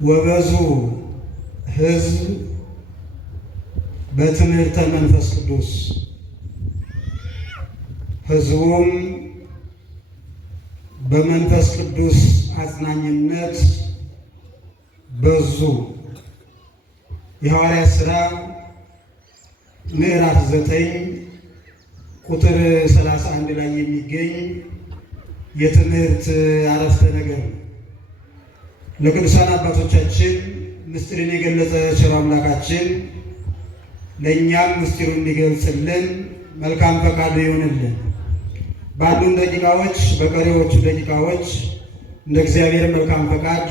ወበዙ ሕዝብ በትምህርተ መንፈስ ቅዱስ ሕዝቡም በመንፈስ ቅዱስ አጽናኝነት በዙ። የሐዋርያት ሥራ ምዕራፍ 9 ቁጥር 31 ላይ የሚገኝ የትምህርት አረፍተ ነገር ነው። ለቅዱሳን አባቶቻችን ምስጢርን የገለጸ ቸር አምላካችን ለእኛም ምስጢሩን እንዲገልጽልን መልካም ፈቃዱ ይሆንልን። ባሉን ደቂቃዎች በቀሪዎቹ ደቂቃዎች እንደ እግዚአብሔር መልካም ፈቃድ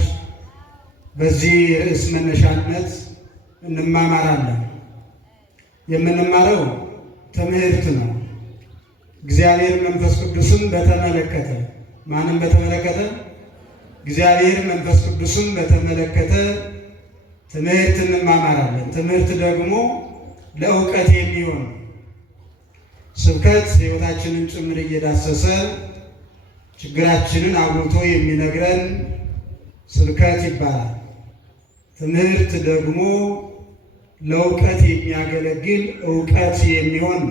በዚህ ርዕስ መነሻነት እንማማራለን። የምንማረው ትምህርት ነው። እግዚአብሔር መንፈስ ቅዱስን በተመለከተ ማንም በተመለከተ እግዚአብሔር መንፈስ ቅዱስን በተመለከተ ትምህርት እንማማራለን። ትምህርት ደግሞ ለእውቀት የሚሆን ስብከት ሕይወታችንን ጭምር እየዳሰሰ ችግራችንን አጉልቶ የሚነግረን ስብከት ይባላል። ትምህርት ደግሞ ለእውቀት የሚያገለግል እውቀት የሚሆን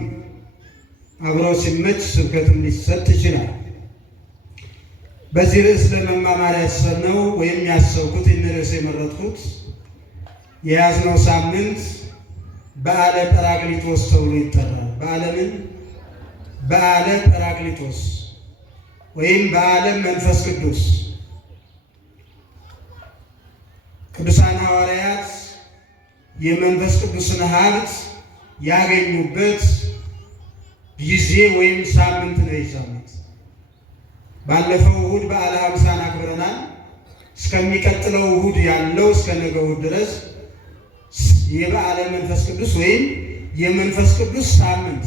አብረው ሲመች ስብከትም ሊሰጥ ይችላል። በዚህ ርዕስ ለመማማር ያሰብነው ወይም ያሰብኩት ይህን ርዕስ የመረጥኩት የያዝነው ሳምንት በዓለ ጰራቅሊጦስ ተብሎ ይጠራል። በዓለምን በዓለ ጰራቅሊጦስ ወይም በዓለ መንፈስ ቅዱስ ቅዱሳን ሐዋርያት የመንፈስ ቅዱስን ሀብት ያገኙበት ጊዜ ወይም ሳምንት ነው። ሳምንት ባለፈው እሁድ በዓለ ሀምሳን አክብረናል። እስከሚቀጥለው እሁድ ያለው እስከ ነገ እሁድ ድረስ የበዓለ መንፈስ ቅዱስ ወይም የመንፈስ ቅዱስ ሳምንት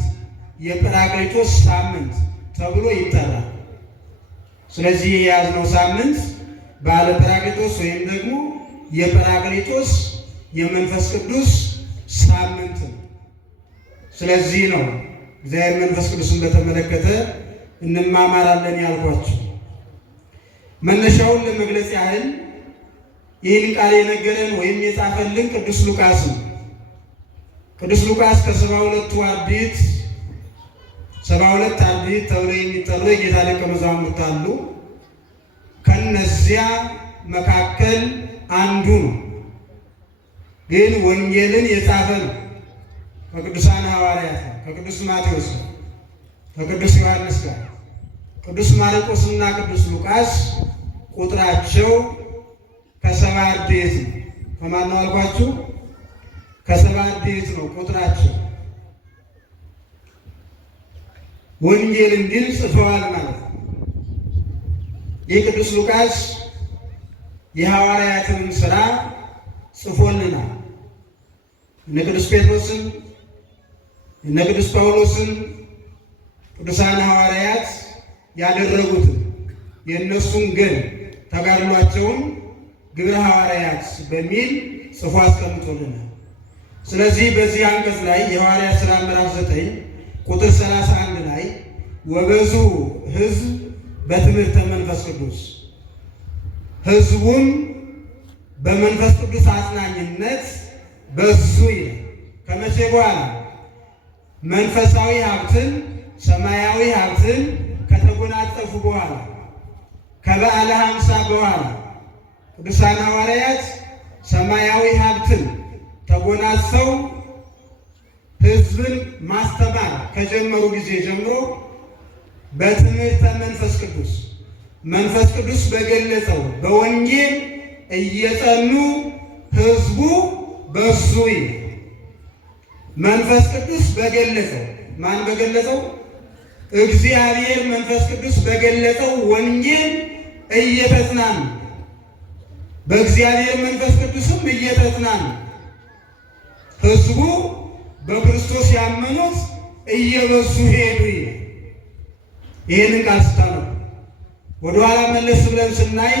የጰራቅሊጦስ ሳምንት ተብሎ ይጠራል። ስለዚህ የያዝነው ሳምንት በዓለ ጰራቅሊጦስ ወይም ደግሞ የጰራቅሊጦስ የመንፈስ ቅዱስ ሳምንት ነው። ስለዚህ ነው እግዚአብሔር መንፈስ ቅዱስን በተመለከተ እንማማራለን ያልኳቸው። መነሻውን ለመግለጽ ያህል ይህን ቃል የነገረን ወይም የጻፈልን ቅዱስ ሉቃስ ነው። ቅዱስ ሉቃስ ከ72ቱ አርድእት 72 አርድእት ተብለው የሚጠሩ የጌታ ደቀ መዛሙርት አሉ። ከነዚያ መካከል አንዱ ነው። ግን ወንጌልን የጻፈ ነው። ከቅዱሳን ሐዋርያት ከቅዱስ ማቴዎስ ከቅዱስ ዮሐንስ ጋር ቅዱስ ማርቆስና ቅዱስ ሉቃስ ቁጥራቸው ከ70 አርድእት ነው። ከማን ነው አልኳችሁ? ከ70 አርድእት ነው ቁጥራቸው። ወንጌልን ግን ጽፈዋል ማለት ነው። ይህ ቅዱስ ሉቃስ የሐዋርያትንም ሥራ ጽፎልናል። እነ ቅዱስ ጴጥሮስን እነ ቅዱስ ጳውሎስን ቅዱሳን ሐዋርያት ያደረጉትን የእነሱን ግን ተጋድሏቸውን ግብረ ሐዋርያት በሚል ጽፎ አስቀምጦልናል። ስለዚህ በዚህ አንቀጽ ላይ የሐዋርያት ሥራ ምዕራፍ 9 ቁጥር 31 ላይ ወበዙ ሕዝብ በትምህርተ መንፈስ ቅዱስ ሕዝቡም በመንፈስ ቅዱስ አጽናኝነት በዙ ይላል። ከመቼ በኋላ? መንፈሳዊ ሀብትን ሰማያዊ ሀብትን ከተጎናጸፉ በኋላ ከበዓለ ሀምሳ በኋላ ቅዱሳን ሐዋርያት ሰማያዊ ሀብትን ተጎናጽፈው ሕዝብን ማስተማር ከጀመሩ ጊዜ ጀምሮ በትምህርተ መንፈስ ቅዱስ መንፈስ ቅዱስ በገለጸው በወንጌል እየጸኑ ሕዝቡ በዙ ይላል። መንፈስ ቅዱስ በገለጸው ማን በገለጸው? እግዚአብሔር መንፈስ ቅዱስ በገለጸው ወንጌል እየተጽናኑ በእግዚአብሔር መንፈስ ቅዱስም እየተጽናኑ ሕዝቡ በክርስቶስ ያመኑት እየበዙ ሄዱ ይላል። ይህንን ቃል ስታነቡ ወደኋላ መለስ ብለን ስናይ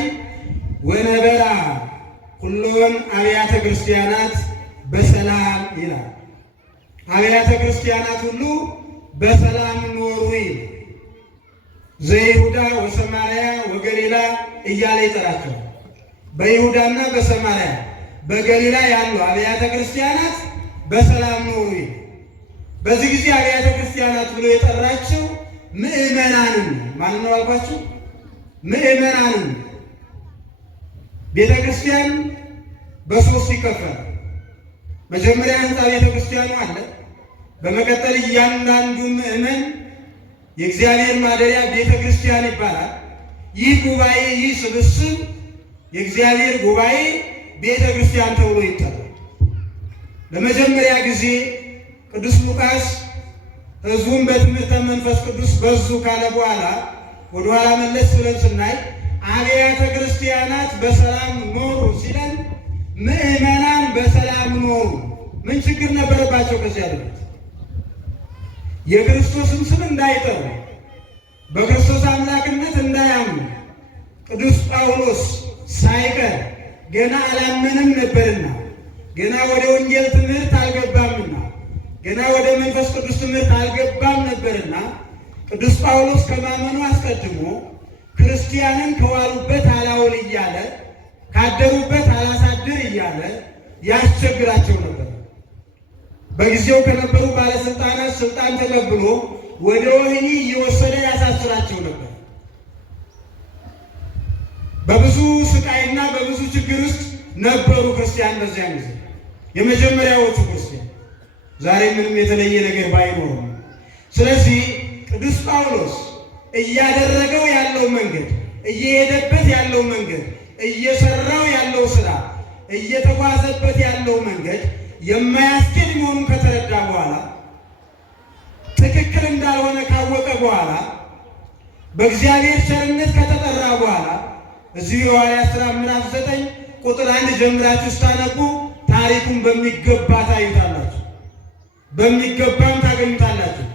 ወነበራ ሁሉን አብያተ ክርስቲያናት በሰላም ይላል። አብያተ ክርስቲያናት ሁሉ በሰላም ኖሩ ይላል። ዘይሁዳ ወሰማርያ ወገሊላ እያለ ይጠራቸዋል። በይሁዳና በሰማርያ በገሊላ ያሉ አብያተ ክርስቲያናት በሰላም ኖሩ። በዚህ ጊዜ አብያተ ክርስቲያናት ብሎ የጠራቸው ምእመናንን ማን ነው አልኳችሁ? ምእመናንን። ቤተ ክርስቲያን በሶስት ይከፈላል። መጀመሪያ ህንፃ ቤተ ክርስቲያኑ አለ። በመቀጠል እያንዳንዱ ምእመን የእግዚአብሔር ማደሪያ ቤተ ክርስቲያን ይባላል። ይህ ጉባኤ፣ ይህ ስብስብ የእግዚአብሔር ጉባኤ ቤተ ክርስቲያን ተብሎ ይጠራል። ለመጀመሪያ ጊዜ ቅዱስ ሉቃስ ሕዝቡን በትምህርተ መንፈስ ቅዱስ በዙ ካለ በኋላ ወደኋላ መለስ ብለን ስናይ አብያተ ክርስቲያናት በሰላም ኖሩ ሲለን ምእመናን በሰላም ኖሩ። ምን ችግር ነበረባቸው? ከዚያ በፊት የክርስቶስን ስም እንዳይጠሩ፣ በክርስቶስ አምላክነት እንዳያምኑ ቅዱስ ጳውሎስ ሳይቀር ገና አላመንም ነበርና፣ ገና ወደ ወንጌል ትምህርት አልገባምና፣ ገና ወደ መንፈስ ቅዱስ ትምህርት አልገባም ነበርና ቅዱስ ጳውሎስ ከማመኑ አስቀድሞ ክርስቲያንን ከዋሉበት አላውል እያለ ካደሩበት አላሳድር እያለ ያስቸግራቸው ነበር። በጊዜው ከነበሩ ባለስልጣናት ስልጣን ተቀብሎ ወደ ወህኒ እየወሰደ ያሳስራቸው ነበር። በብዙ ስቃይና በብዙ ችግር ውስጥ ነበሩ ክርስቲያን በዚያን ጊዜ፣ የመጀመሪያዎቹ ክርስቲያን። ዛሬ ምንም የተለየ ነገር ባይኖርም፣ ስለዚህ ቅዱስ ጳውሎስ እያደረገው ያለው መንገድ፣ እየሄደበት ያለው መንገድ፣ እየሰራው ያለው ስራ፣ እየተጓዘበት ያለው መንገድ የማያስኬድ መሆኑን ከተረዳ በኋላ፣ ትክክል እንዳልሆነ ካወቀ በኋላ፣ በእግዚአብሔር ቸርነት ከተጠራ በኋላ እዚሁ የሐዋርያት ሥራ ምዕራፍ 9 ቁጥር 1 ጀምራችሁ ስታነቡ ታሪኩን በሚገባ ታዩታላችሁ፣ በሚገባም ታገኙታላችሁ፣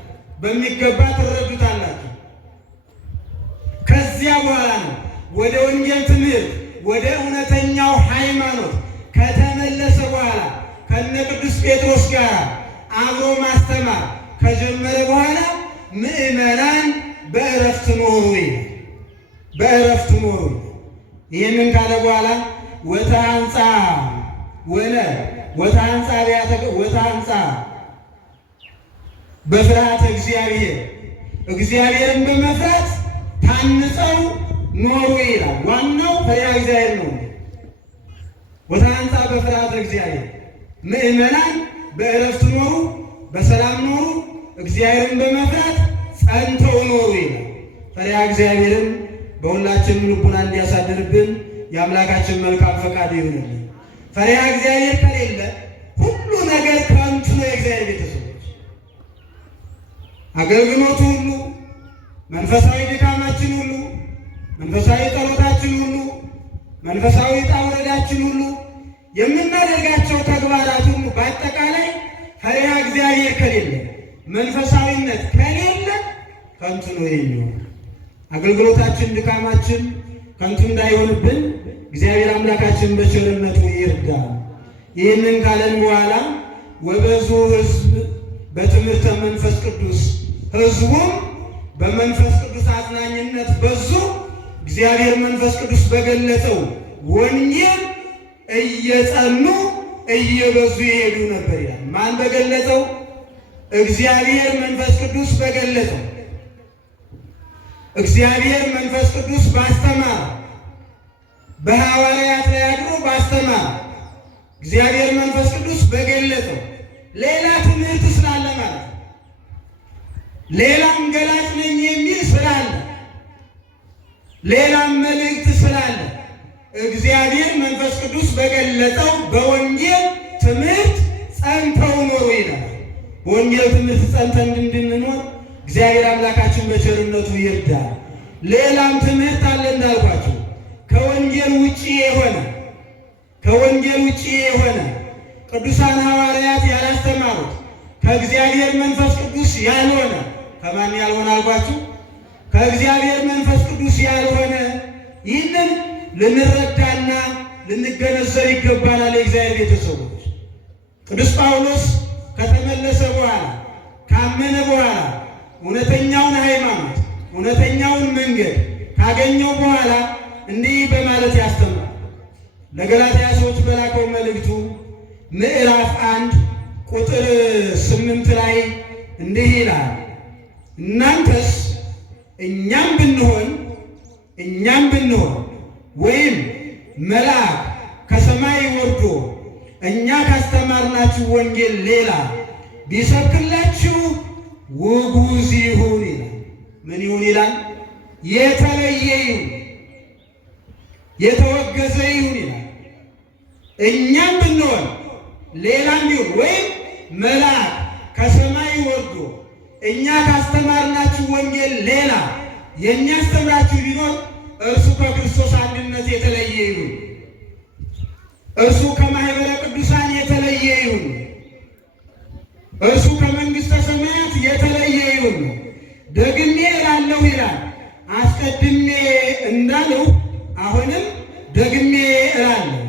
በሚገባ ትረዱታላችሁ። ከዚያ በኋላ ነው ወደ ወንጌል ትምህርት፣ ወደ እውነተኛው ሃይማኖት ከተመለሰ በኋላ ከነ ቅዱስ ጴጥሮስ ጋር አብሮ ማስተማር ከጀመረ በኋላ ምእመናን በእረፍት ኖሩ፣ በእረፍት ኖሩ። ይህንን ካለ በኋላ ወታንጻ በፍርሃተ እግዚአብሔር፣ እግዚአብሔርን በመፍራት ታንጸው ኖሩ ይላል። ዋናው ፈሪሃ እግዚአብሔር ነው። ወታንጻ በፍርሃተ እግዚአብሔር፣ ምእመናን በእረፍት ኖሩ፣ በሰላም ኖሩ፣ እግዚአብሔርን በመፍራት ጸንተው ኖሩ ይላል። ፈሪሃ እግዚአብሔርን በሁላችንም ልቡና እንዲያሳድርብን የአምላካችን መልካም ፈቃድ ይሁንልን። ፈሪሃ እግዚአብሔር ከሌለ ሁሉ ነገር ከንቱ ነው። የእግዚአብሔር ቤተሰቦች አገልግሎቱ ሁሉ፣ መንፈሳዊ ድካማችን ሁሉ፣ መንፈሳዊ ጸሎታችን ሁሉ፣ መንፈሳዊ ዕጣ ውረዳችን ሁሉ፣ የምናደርጋቸው ተግባራት ሁሉ በአጠቃላይ ፈሪሃ እግዚአብሔር ከሌለ፣ መንፈሳዊነት ከሌለ ከንቱ ነው የሚሆን። አገልግሎታችን ድካማችን ከንቱ እንዳይሆንብን እግዚአብሔር አምላካችን በቸርነቱ ይርዳል። ይህንን ካለን በኋላ ወበዙ ሕዝብ በትምህርተ መንፈስ ቅዱስ፣ ሕዝቡም በመንፈስ ቅዱስ አጽናኝነት በዙ፣ እግዚአብሔር መንፈስ ቅዱስ በገለጸው ወንጌል እየጸኑ እየበዙ ይሄዱ ነበር ይላል። ማን በገለጸው? እግዚአብሔር መንፈስ ቅዱስ በገለጸው፣ እግዚአብሔር መንፈስ ቅዱስ ባስተማር፣ በሐዋርያት ላይ አድሮ ባስተማር፣ እግዚአብሔር መንፈስ ቅዱስ በገለጸው ሌላ ትምህርት ስላለ ማለት ነው። ሌላም ገላጭ ነኝ የሚል ስላለ፣ ሌላም መልእክት ስላለ እግዚአብሔር መንፈስ ቅዱስ በገለጸው በወንጌል ትምህርት ጸንተው ኖሩ ይላል። በወንጌል ትምህርት ጸንተን እንድንኖር እግዚአብሔር አምላካችን በቸርነቱ ይርዳል። ሌላም ትምህርት አለ እንዳልኳቸው ከወንጌል ውጪ የሆነ ቅዱሳን ሐዋርያት ያላስተማሩት ከእግዚአብሔር መንፈስ ቅዱስ ያልሆነ፣ ከማን ያልሆነ አልኳችሁ? ከእግዚአብሔር መንፈስ ቅዱስ ያልሆነ። ይህንን ልንረዳና ልንገነዘብ ይገባናል። የእግዚአብሔር ቤተሰቦች ቅዱስ ጳውሎስ ከተመለሰ በኋላ ካመነ በኋላ እውነተኛውን ሃይማኖት እውነተኛውን መንገድ ካገኘው በኋላ እንዲህ በማለት ያስተምራል። ለገላትያ ሰዎች በላከው መልእክቱ ምዕራፍ 1 ቁጥር 8 ላይ እንዲህ ይላል፣ እናንተስ እኛም ብንሆን ወይም መልአክ ከሰማይ ወርዶ እኛ ካስተማርናችሁ ወንጌል ሌላ ቢሰብክላችሁ ውጉዝ ይሁን ይላል። ምን ይሁን ይላል? የተለየ ይሁን፣ የተወገዘ ይሁን ይላል። እኛም ብንሆን ሌላም ቢሆን ወይም መልአክ ከሰማይ ወርዶ እኛ ካስተማርናችሁ ወንጌል ሌላ የሚያስተምራችሁ ቢኖር እርሱ ከክርስቶስ አንድነት የተለየ ይሁን፣ እርሱ ከማኅበረ ቅዱሳን የተለየ ይሁን፣ እርሱ ከመንግሥተ ሰማያት የተለየ ይሁን። ደግሜ እላለሁ ይላል፣ አስቀድሜ እንዳለው አሁንም ደግሜ እላለሁ፣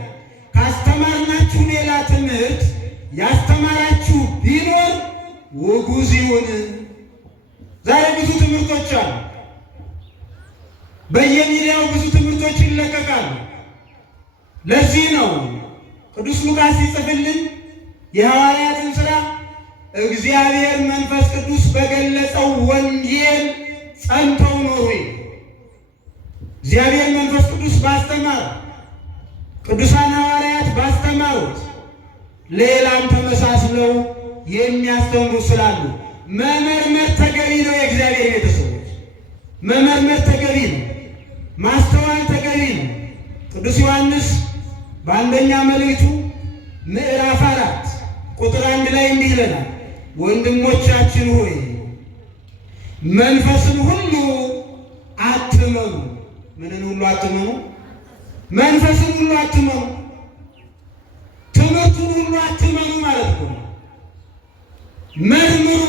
ካስተማርናችሁ ሌላ ትምህርት ያስተማራችሁ ቢኖር ውጉዝ ይሁን። ዛሬ ብዙ ትምህርቶች አሉ። በየሚዲያው ብዙ ትምህርቶች ይለቀቃሉ። ለዚህ ነው ቅዱስ ሉቃስ ሲጽፍልን የሐዋርያትን ሥራ እግዚአብሔር መንፈስ ቅዱስ በገለጸው ወንጌል ጸንተው ኖሩ። እግዚአብሔር መንፈስ ቅዱስ ባስተማር፣ ቅዱሳን ሐዋርያት ባስተማሩት ሌላም ተመሳስለው የሚያስተምሩ ስላሉ መመርመር ተገቢ ነው። የእግዚአብሔር ቤተሰቦች መመርመር ተገቢ ነው። ማስተዋል ተገቢ ነው። ቅዱስ ዮሐንስ በአንደኛ መልእክቱ ምዕራፍ 4 ቁጥር 1 ላይ እንዲህ ይለናል፣ ወንድሞቻችን ሆይ መንፈስን ሁሉ አትመኑ። ምንን ሁሉ አትመኑ? መንፈስን ሁሉ አትመኑ። ትምህርቱን ሁሉ አትመኑ ማለት ነው። መርምሩ።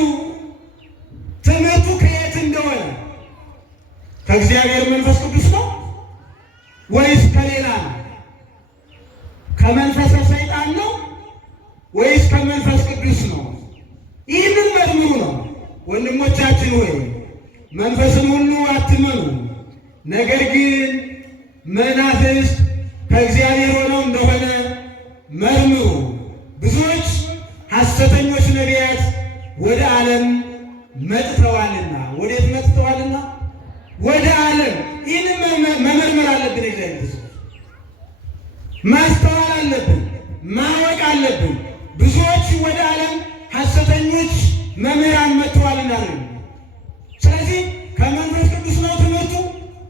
ትምህርቱ ከየት እንደሆነ ከእግዚአብሔር መንፈስ ቅዱስ ነው ወይስ ከሌላ ነው? ከመንፈሰ ሰይጣን ነው ወይስ ከመንፈስ ቅዱስ ነው? ይህንን መርምሩ ነው። ወንድሞቻችን ሆይ መንፈስን ሁሉ አትመኑ፣ ነገር ግን መናፍስት ከእግዚአብሔር ሆነው እንደሆነ መርምሩ። ብዙዎች ሐሰተኞች ነቢያት ወደ ዓለም መጥተዋልና። ወዴት መጥተዋልና? ወደ ዓለም። ይህንን መመርመር አለብን። እግዚአብሔር ማስተዋል አለብን፣ ማወቅ አለብን። ብዙዎች ወደ ዓለም ሐሰተኞች መምህራን መጥተዋልና ነው። ስለዚህ ከመንፈስ ቅዱስ ነው ትምህርቱ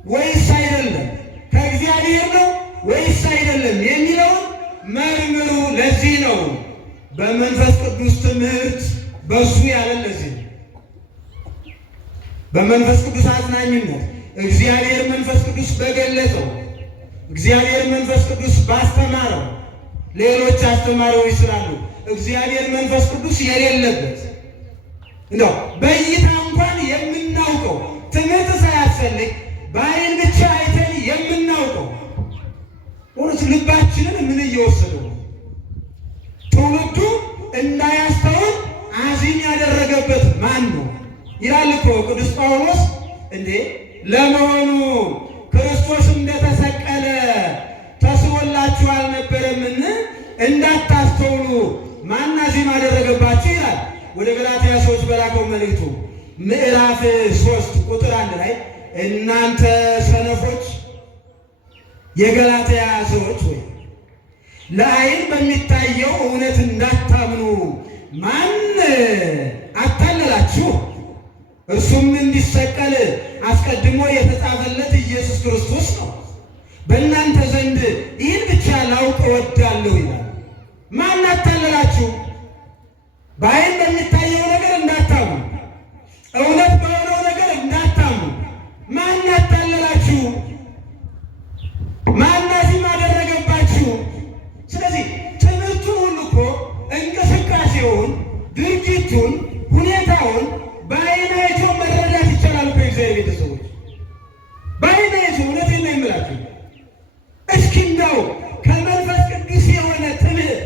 ወይስ አይደለም? ከእግዚአብሔር ነው ወይስ አይደለም የሚለውን መርምሩ። ለዚህ ነው በመንፈስ ቅዱስ ትምህርት በሱ ያለን። ለዚህ በመንፈስ ቅዱስ አጽናኝነት እግዚአብሔር መንፈስ ቅዱስ በገለጸው፣ እግዚአብሔር መንፈስ ቅዱስ ባስተማረው ሌሎች አስተማሪዎች ስላሉ እግዚአብሔር መንፈስ ቅዱስ የሌለበት እንደው በእይታ እንኳን የምናውቀው ትምህርት ሳያስፈልግ በዓይን ብቻ አይተን የምናውቀው እውነት ልባችንን ምን እየወሰደው ትውልዱ እንዳያስተውል አዚም ያደረገበት ማን ነው ይላል እኮ ቅዱስ ጳውሎስ። እንዴ ለመሆኑ ክርስቶስ እንደተሰቀለ ተስቦላችሁ አልነበረምን? እንዳታስተውሉ ማን አዚም አደረገባችሁ ይላል። ወደ ገላትያ ሰዎች በላከው መልእክቱ ምዕራፍ 3 ቁጥር 1 ላይ እናንተ ሰነፎች የገላትያ ሰዎች ወይ ለዓይን በሚታየው እውነት እንዳታምኑ ማን አታለላችሁ? እርሱም እንዲሰቀል አስቀድሞ የተጻፈለት ኢየሱስ ክርስቶስ ነው። በእናንተ ዘንድ ይህን ብቻ ላውቅ እወዳለሁ ይላል። ማን አታለላችሁ? በዓይን በሚታየው ነገር እንዳታምኑ፣ እውነት በሆነው ነገር እንዳታምኑ ማን አታለላችሁ? ማን አዚም አደረገባችሁ? ስለዚህ ትምህርቱን ሁሉ እኮ እንቅስቃሴውን፣ ድርጊቱን፣ ሁኔታውን በዓይን አይቶ መረዳት ይቻላል። ከእግዚአብሔር ቤተሰቦች በዓይን አይቶ እውነቴን ነው የምላችሁ። እስኪ እንደው ከመንፈስ ቅዱስ የሆነ ትምህርት፣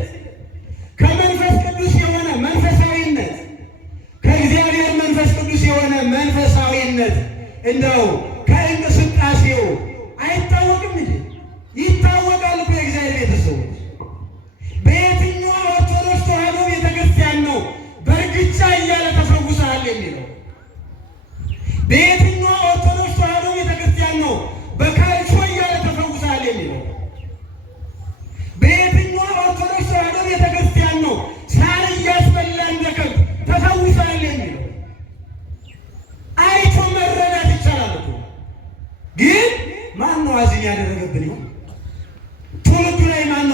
ከመንፈስ ቅዱስ የሆነ መንፈሳዊነት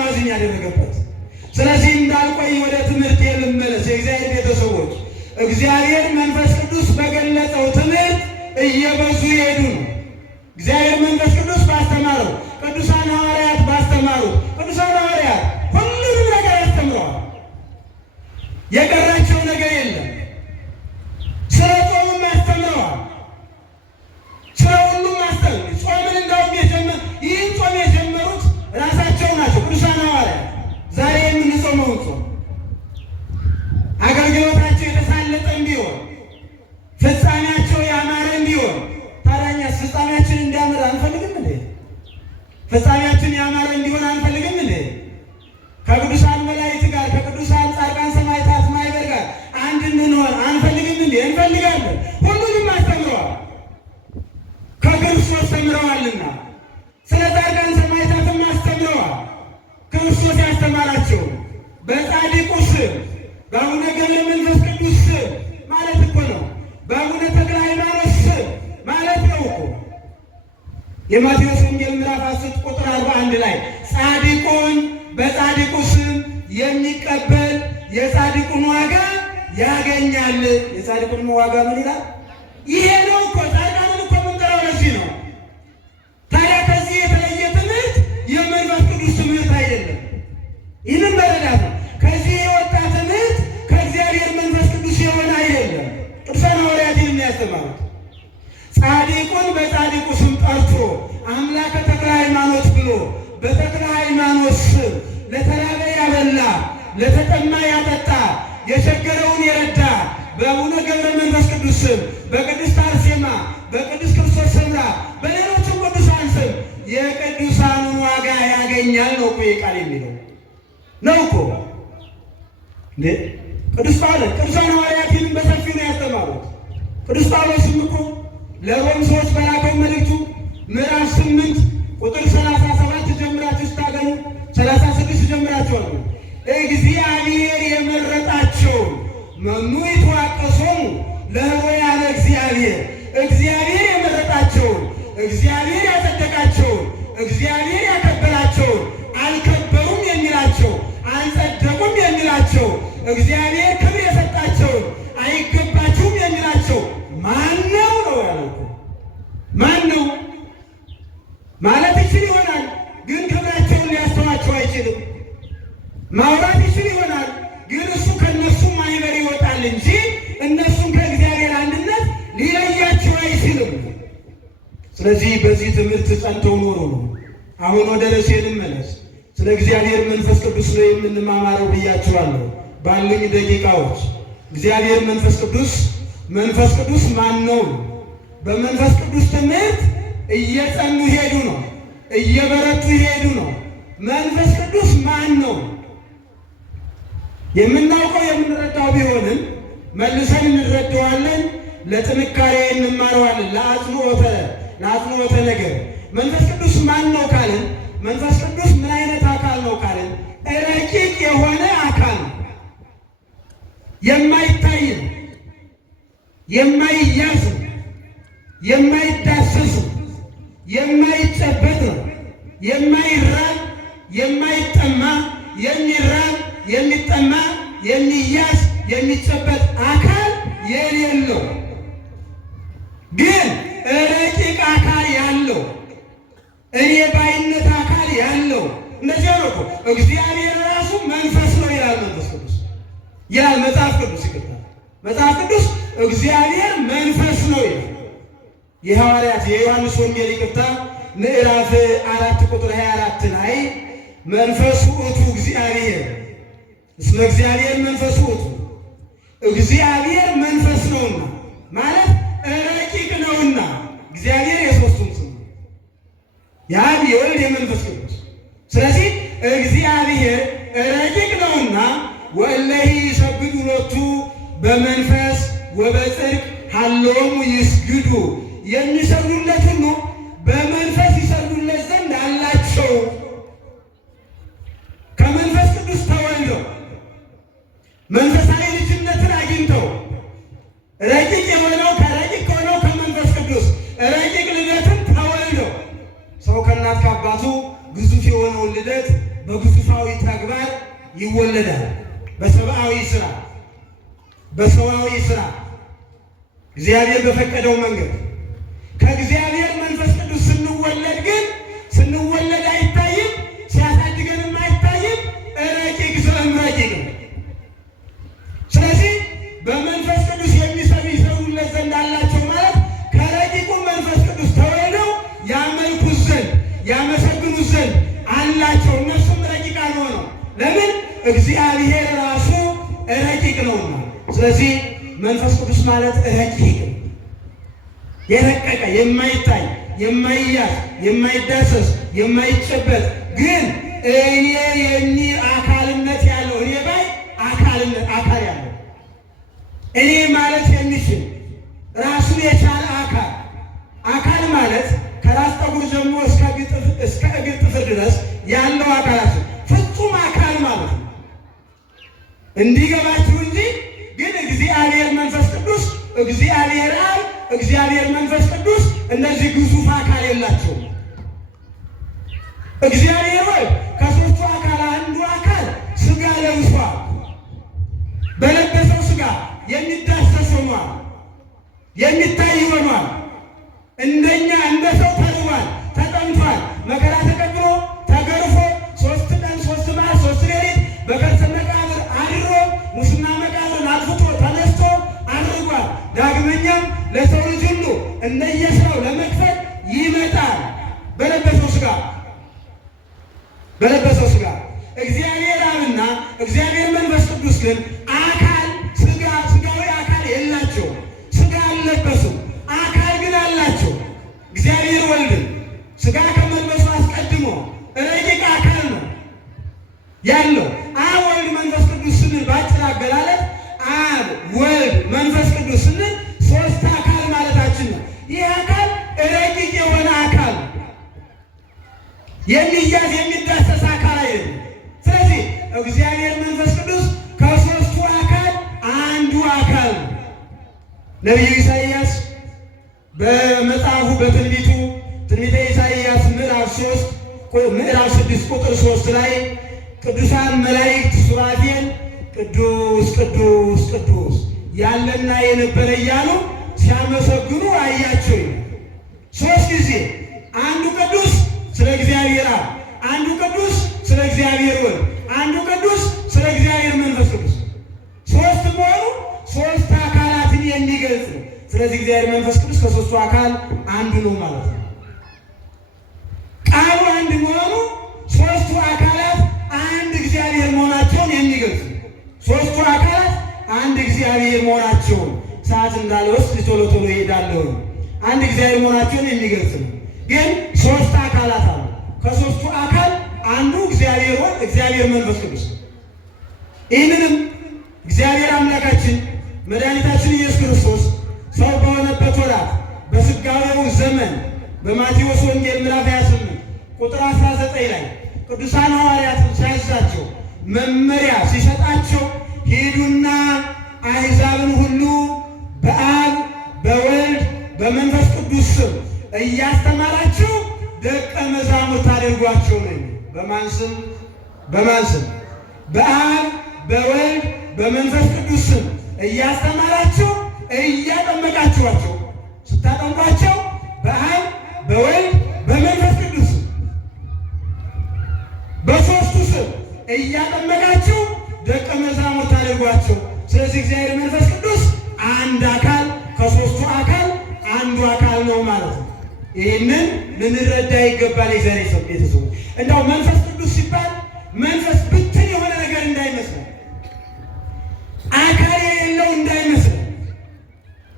አዋዝን ያደረገበት። ስለዚህ እንዳልቆይ ወደ ትምህርት ልመለስ። የእግዚአብሔር ቤተሰቦች እግዚአብሔር መንፈስ ቅዱስ በገለጸው ትምህርት እየበዙ ይሄዱ ነው። እግዚአብሔር መንፈስ ቅዱስ ባስተማረው፣ ቅዱሳን ሐዋርያት ባስተማሩት፣ ቅዱሳን ሐዋርያት ሁሉንም ነገር አስተምረዋል። የቀራቸው ነገር የለም። ስለ ጾምም አስተምረዋል። ስለ ሁሉም አስተምረዋል። ጾምን እንዳውም ይህን ጾም የጀመሩት ራሳቸው ናቸው ቅዱሳን ሐዋርያት። ዛሬ የምንጾመውን ጾም አገልግሎታቸው የተሳለጠ እንዲሆን፣ ፍጻሜያቸው ያማረ እንዲሆን፣ ታዲያኛስ ፍጻሜያችን እንዲያምር አንፈልግም እንዴ? ፍጻሜያችን ያማረ እንዲሆን አንፈልግም እንዴ? ከቅዱሳን መላእክት ጋር ከቅዱሳን ጻድቃን ሰማዕታት ማኅበር ጋር አንድ እንሆን አንፈልግም እንዴ? እንፈልጋለን። ሁሉንም አስተምረዋል። ከክርስቶስ ተምረዋልና ስለ ጻድቃን ሰማዕታትም አስተምረዋል። ክርስቶስ ያስተማራቸው በጻድቁ ስም በአቡነ ገብረ መንፈስ ቅዱስ ስም ማለት እኮ ነው። በአቡነ ተክለ ሃይማኖት ስም ማለት ነው እኮ። የማቴዎስ ወንጌል ምዕራፍ 10 ቁጥር 41 ላይ ጻድቁን በጻድቁ ስም የሚቀበል የጻድቁን ዋጋ ያገኛል። የጻድቁን ዋጋ ምን ይላል? ይሄ ነው እኮ። ጻድቃንን እኮ የምንጠራው ለዚህ ነው። ታዲያ ከዚህ የተለየ ትምህርት የመንፈስ ቅዱስ ትምህርት አይደለም። ይህንን መረዳት ነው። ከዚህ የወጣ ትምህርት ከእግዚአብሔር መንፈስ ቅዱስ የሆነ አይደለም። ቅዱሳን ሐዋርያት ይህን ያስተማሩት ጻድቁን በጻድቁ ስም ጠርቶ አምላከ ተክለ ሃይማኖት ብሎ በተክለ ሃይማኖት ስም ለተራበ ያበላ፣ ለተጠማ ያጠጣ፣ የቸገረውን የረዳ በአቡነ ገብረ መንፈስ ቅዱስ ስም፣ በቅድስት አርሴማ፣ በቅዱስ ክርስቶስ ሰምራ፣ በሌሎችም ቅዱሳን ስም የቅዱሳኑን ዋጋ ያገኛል ነው እኮ ቃል የሚለው ነው እኮ እንዴ። ቅዱስ ጳውሎስ ቅዱሳን ሐዋርያት ይህንን በሰፊው ነው ያስተማሩት። ቅዱስ ጳውሎስም እኮ ለሮም ሰዎች በላከው መልእክቱ ምዕራፍ 8 ቁጥር 37 ጀምራችሁ ስታገኙ 36 ጀምራችሁ እግዚአብሔር የመረጣቸውን መኑ ይተዋቀሶሙ ለሕሩያነ እግዚአብሔር፣ እግዚአብሔር የመረጣቸውን፣ እግዚአብሔር ያጸደቃቸውን፣ እግዚአብሔር ያከበራቸውን፣ አልከበሩም የሚላቸው፣ አልጸደቁም የሚላቸው፣ እግዚአብሔር ክብር የሰጣቸውን፣ አይገባችሁም የሚላቸው ማን ነው ነው ያለው። ማን ነው ማለት ይችል ይሆናል፣ ግን ክብራቸውን ሊያስተዋቸው አይችልም። ማውራት ይችል ይሆናል፣ ግን እሱ ከነሱ ማኅበር ይወጣል እንጂ እነሱን ከእግዚአብሔር አንድነት ሊለያቸው አይችልም። ስለዚህ በዚህ ትምህርት ጸንተው ኖሩ ነው። አሁን ወደ ርዕሴ ልመለስ። ስለ እግዚአብሔር መንፈስ ቅዱስ ነው የምንማማረው ብያችኋለሁ ባሉኝ ደቂቃዎች። እግዚአብሔር መንፈስ ቅዱስ ማን ነው? በመንፈስ ቅዱስ ትምህርት እየጸኑ ሄዱ ነው፣ እየበረቱ ሄዱ ነው። መንፈስ ቅዱስ ማን ነው? የምናውቀው የምንረዳው ቢሆንም መልሰን እንረዳዋለን፣ ለጥንካሬ እንማረዋለን፣ ለአጽንዖተ ነገር። መንፈስ ቅዱስ ማን ነው ካልን፣ መንፈስ ቅዱስ ምን አይነት አካል ነው ካልን፣ ረቂቅ የሆነ አካል ነው። የማይታይ ነው፣ የማይያዝ ነው፣ የማይዳሰስ ነው፣ የማይጨበጥ ነው፣ የማይራብ የማይጠማ፣ የሚራብ የሚጠማ፣ የሚያዝ የሚጨበጥ አካል የሌለው ግን ረቂቅ አካል ያለው፣ እኔ ባይነት አካል ያለው። እነዚያ ነው እኮ እግዚአብሔር ራሱ መንፈስ ነው ይላል። መንፈስ ቅዱስ ይላል መጽሐፍ ቅዱስ። ይቀጥላል መጽሐፍ ቅዱስ እግዚአብሔር መንፈስ ነው ይላል። የሐዋርያት የዮሐንስ ወንጌል ይቅርታ ምዕራፍ 4 ቁጥር 24 ላይ መንፈስ ውእቱ እግዚአብሔር እስመ እግዚአብሔር መንፈስ ውእቱ፣ እግዚአብሔር መንፈስ ነውና ማለት ረቂቅ ነውና። እግዚአብሔር የሦስቱም ስም የአብ የወልድ የመንፈስ ቅዱስ። ስለዚህ እግዚአብሔር ረቂቅ ነውና ወእለሂ ይሰግዱ ሎቱ በመንፈስ ወበጽድቅ ሀሎሙ ይስግዱ፣ የሚሰግዱለት ሁሉ በመንፈስ ይሰግዱለት ዘንድ አላቸው። ከመንፈስ ቅዱስ ተወልደው መንፈሳዊ ልጅነትን አግኝተው ረቂቅ የሆነው ከረቂቅ ከሆነው ከመንፈስ ቅዱስ ረቂቅ ልደትን ተወልደው ሰው ከእናት ከአባቱ ግዙፍ የሆነውን ልደት በግዙፋዊ ተግባር ይወለዳል። በሰብአዊ ስራ በሰዋዊ ስራ እግዚአብሔር በፈቀደው መንገድ ከእግዚአብሔር መንፈስ ቅዱስ ስንወለድ ግን ስንወለድ አይታይም፣ ሲያሳድገንም አይታይም። ረቂቅ ዘእም ረቂቅ ነው። ስለዚህ በመንፈስ ቅዱስ የሚሰሩ ይሰሩለት ዘንድ አላቸው ማለት ከረቂቁ መንፈስ ቅዱስ ተወልደው ያመልኩት ዘንድ ያመሰግኑት ዘንድ አላቸው። እነሱም ረቂቃን ሆነው ለምን? እግዚአብሔር ራሱ ረቂቅ ነውና። ስለዚህ መንፈስ ቅዱስ ማለት ረቂቅ የረቀቀ የማይታይ የማይያዝ የማይዳሰስ የማይጨበጥ ግን እኔ የሚል አካልነት ያለው እኔ ባይ አካል ያለው እኔ ማለት የሚችል ራሱን የቻለ አካል ማለት ከራስ ጠጉር ጀምሮ እስከ እግር ጥፍር ድረስ ያለው አካላችን ፍጹም አካል ማለት ነው። እንዲገባችሁ እንጂ ግን እግዚአብሔር መንፈስ ቅዱስ እግዚአብሔር አብ እግዚአብሔር መንፈስ ቅዱስ እነዚህ ግዙፍ አካል የላቸውም። እግዚአብሔር ሆይ ከሦስቱ አካል አንዱ አካል ስጋ ለብሷል። በለበሰው ስጋ የሚዳሰስ ሆኗል፣ የሚታይ ሆኗል። እንደኛ እንደ ሰው ተርቧል፣ ተጠምቷል፣ መከራ ተቀብሎ ተገርፎ 3 ቀን 3 መዓልት 3 ሌሊት በከርሰ መቃብር አድሮ ሙስና መቃብርን አጥፍቶ ተነስቶ አድርጓል። ዳግመኛም ለሰው ልጅ ሁሉ እንደየስራው ለመክፈል ይመጣል በለበሰው ስጋ። እግዚአብሔር አብና እግዚአብሔር መንፈስ ቅዱስ ግን ስጋዊ አካል የላቸውም። ስጋ አልለበሱም፣ አካል ግን አላቸው። እግዚአብሔር ወልድን ስጋ ከመልበሱ አስቀድሞ ረቂቅ አካል ነው ያለው። አብ ወልድ መንፈስ ቅዱስ ስንል ባጭር አገላለጥ አብ ወልድ መንፈስ ቅዱስ ስንል 3 አካል ማለታችን ነው። ይህ አካል ረቂቅ የሆነ አካል የሚያዝ የሚዳሰስ አካል አይደለም። ስለዚህ እግዚአብሔር መንፈስ ቅዱስ ከ3ቱ አካል አንዱ አካል ነው። ነቢዩ ኢሳይያስ በመጽሐፉ በትንቢቱ ትንቢተ ኢሳይያስ ምዕራፍ 6 ቁጥር 3 ላይ ቅዱሳን መላእክት ሱራፌል ቅዱስ ቅዱስ ቅዱስ ያለና የነበረ እያሉ ሲያመሰግኑ አያቸው። 3 ጊዜ አንዱ ቅዱስ ስለ እግዚአብሔር አብ፣ አንዱ ቅዱስ ስለ እግዚአብሔር ወልድ፣ አንዱ ቅዱስ ስለ እግዚአብሔር መንፈስ ቅዱስ 3 መሆኑ 3 አካላትን የሚገልጽ ነው። ስለዚህ እግዚአብሔር መንፈስ ቅዱስ ከ3ቱ አካል አንዱ ነው ማለት ነው። ቃሉ አንድ መሆኑ 3ቱ አካላት አንድ እግዚአብሔር መሆናቸውን የሚገልጽ ነው። 3ቱ አካላት አንድ እግዚአብሔር መሆናቸውን ሰዓት እንዳልወስድ ቶሎ ይሄዳለሁ። አንድ እግዚአብሔር መሆናቸውን የሚገልጽ ነው። ግን 3 አካላት አሉ። ከ3ቱ አካል አንዱ እግዚአብሔር ወልድ፣ እግዚአብሔር መንፈስ ቅዱስ። ይህንንም እግዚአብሔር አምላካችን መድኃኒታችን ኢየሱስ ክርስቶስ ሰው በሆነበት ወራት በሥጋዌው ዘመን በማቴዎስ ወንጌል ምዕራፍ 28 ቁጥር 19 ላይ ቅዱሳን ሐዋርያትን ሲያዛቸው መመሪያ ሲሰጣቸው ሂዱና አሕዛብን ሁሉ በአብ በወልድ በመንፈስ ቅዱስ ስም እያስተማራችሁ ደቀ መዛሙርት አድርጓቸው ነው። በማን ስም? በአብ በወልድ በመንፈስ ቅዱስ ስም እያስተማራችሁ እያጠመቃችኋቸው። ስታጠምቋቸው በአብ በወልድ በመንፈስ ቅዱስ በ3ቱ ስም እያጠመቃችሁ ደቀ መዛሙርት አድርጓቸው። ስለዚህ እግዚአብሔር መንፈስ ቅዱስ አንድ አካል ከ3ቱ አካል አንዱ አካል ነው ማለት ነው። ይህንን ልንረዳ ይገባል። የእግዚአብሔር ሰው ቤተሰቦች፣ እንደው መንፈስ ቅዱስ ሲባል መንፈስ ብትን የሆነ ነገር እንዳይመስል፣ አካል የሌለው እንዳይመስል።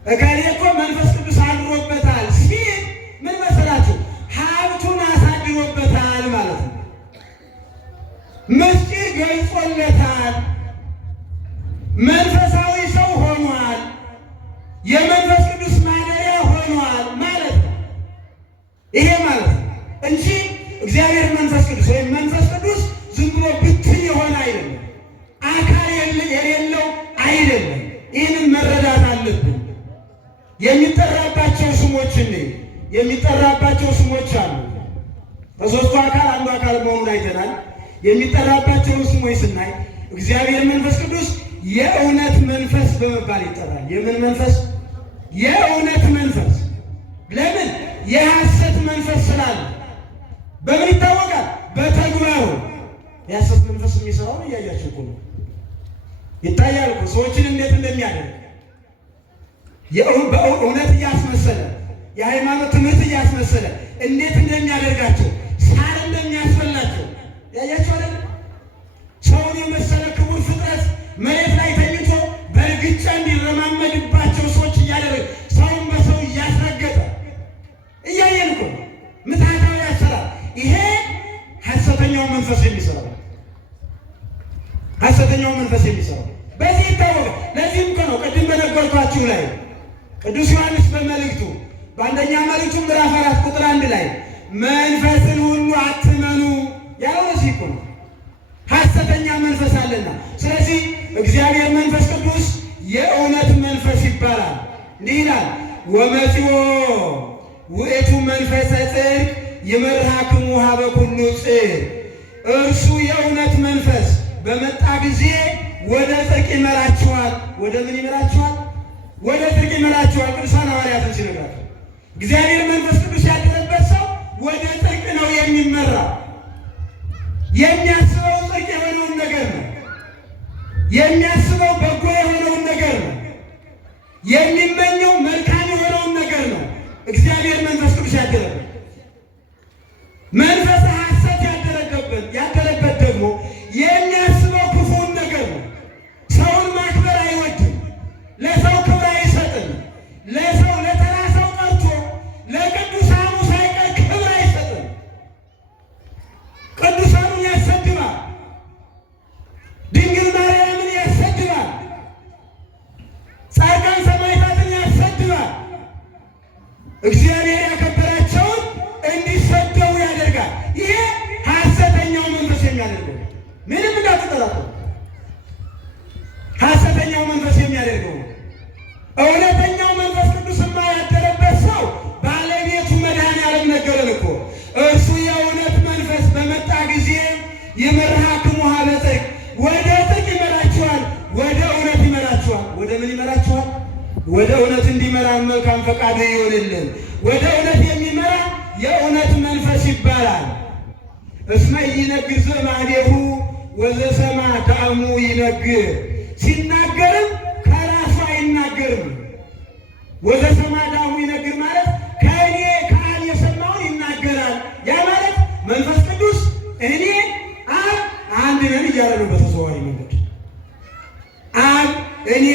እገሌ እኮ መንፈስ ቅዱስ አድሮበታል ሲል ምን መሰላችሁ? ሀብቱን አሳድሮበታል ማለት ነው። ምስጢር ገልጾለታል። መንፈሳዊ ሰው ሆኗል። የመንፈስ ቅዱስ ማደሪያ ሆኗል ማለት ነው። ይሄ ማለት ነው እንጂ እግዚአብሔር መንፈስ ቅዱስ ወይም መንፈስ ቅዱስ ዝም ብሎ ብትን የሆነ አይደለም፣ አካል የሌለው አይደለም። ይህንን መረዳት አለብን። የሚጠራባቸው ስሞች አሉ። ከ3ቱ አካል አንዱ አካል መሆኑን አይተናል። የሚጠራባቸውን ስሞች ስናይ እግዚአብሔር መንፈስ ቅዱስ የእውነት መንፈስ በመባል ይጠራል። የምን መንፈስ? የእውነት መንፈስ። ለምን? የሐሰት መንፈስ ስላለ። በምን ይታወቃል? በተግባሩ። የሐሰት መንፈስ የሚሰራውን እያያችሁ እኮ ነው። ይታያል እኮ ሰዎችን እንዴት እንደሚያደርግ በእውነት እያስመሰለ የሃይማኖት ትምህርት እያስመሰለ እንዴት እንደሚያደርጋቸው ሳር እንደሚያስበላቸው ያያቸው አይደል? ሰውን የመሰለ ክቡር ፍጥረት መሬት ላይ ተኝቶ በእርግጫ እንዲረማመድባቸው ሰዎች እያደረገ ሰውን በሰው እያስረገጠ እያየን እኮ ነው። ምትሃታዊ ያሰራል። ይሄ ሐሰተኛው መንፈስ የሚሰራው ሐሰተኛው መንፈስ የሚሰራው በዚህ ይታወቃል። ለዚህም እኮ ነው ቅድም በነገርኳችሁ ላይ ቅዱስ ዮሐንስ በመልእክቱ በአንደኛ መልእክቱ ምዕራፍ 4 ቁጥር 1 ላይ መንፈስን ሁሉ አትመኑ ያለው ለዚህ እኮ ነው። ሐሰተኛ መንፈስ አለና። ስለዚህ እግዚአብሔር መንፈስ ቅዱስ የእውነት መንፈስ ይባላል። እንዲህ ይላል ወመጽኦ ውእቱ መንፈሰ ጽድቅ ይመርሐክሙ ኀበ ኩሉ ጽድቅ። እርሱ የእውነት መንፈስ በመጣ ጊዜ ወደ ጽድቅ ይመራችኋል። ወደ ምን ይመራችኋል? ወደ ጽድቅ ይመራችኋል። ቅዱሳን ሐዋርያትን ሲነግራቸው እግዚአብሔር መንፈስ ቅዱስ ያደረበት ሰው ወደ ጽድቅ ነው የሚመራ። የሚያስበው ጽድቅ የሆነውን ነገር ነው። የሚያስበው በጎ የሆነውን ነገር ነው። የሚመኘው መልካም የሆነውን ነገር ነው። እግዚአብሔር መንፈስ ቅዱስ ያደረበት መንፈስ ሐሰት ያደረበት ደግሞ የሚያስበው ክፉውን ነገር ነው። ሰውን ማክበር አይወድም። ለሰው ክብር አይሰጥም። ለሰው ለተራ ሰው ቀርቶ ለቅዱሳኑ ሳይቀር ክብር አይሰጥም። ቅዱሳኑን ያሰድባል። ድንግል ማርያምን ያሰድባል። ጻድቃን ሰማዕታትን ያሰድባል። እግዚአብሔር ያከበራቸውን እንዲሰደቡ ያደርጋል። ይሄ ሐሰተኛው መንፈስ የሚያደርገው ምንም እንዳትጠራጠሩ፣ ሐሰተኛው መንፈስ የሚያደርገው ነው። እውነተኛው መንፈስ ቅዱስማ ያደረበት ሰው ባለቤቱ መድኃኔዓለም ነገረን እኮ እርሱ የእውነት መንፈስ በመጣ ጊዜ ይመርሐክሙ ኀበ ጽድቅ፣ ወደ ጽድቅ ይመራችኋል፣ ወደ እውነት ይመራችኋል። ወደ ምን ይመራችኋል? ወደ እውነት እንዲመራን መልካም ፈቃዱ ይሆንልን። ወደ እውነት የሚመራ የእውነት መንፈስ ይባላል። እስመ ኢይነግር ዘእምኀቤሁ ወዘሰማ ዳእሙ ይነግር። ሲናገርም ከራሱ አይናገርም። ወዘሰማ ዳእሙ ይነግር ማለት ከእኔ ከአብ የሰማውን ይናገራል። ያ ማለት መንፈስ ቅዱስ እኔ አብ አንድ ነን እያለ ነው። በተዘዋዋሪ መንገድ አብ እኔ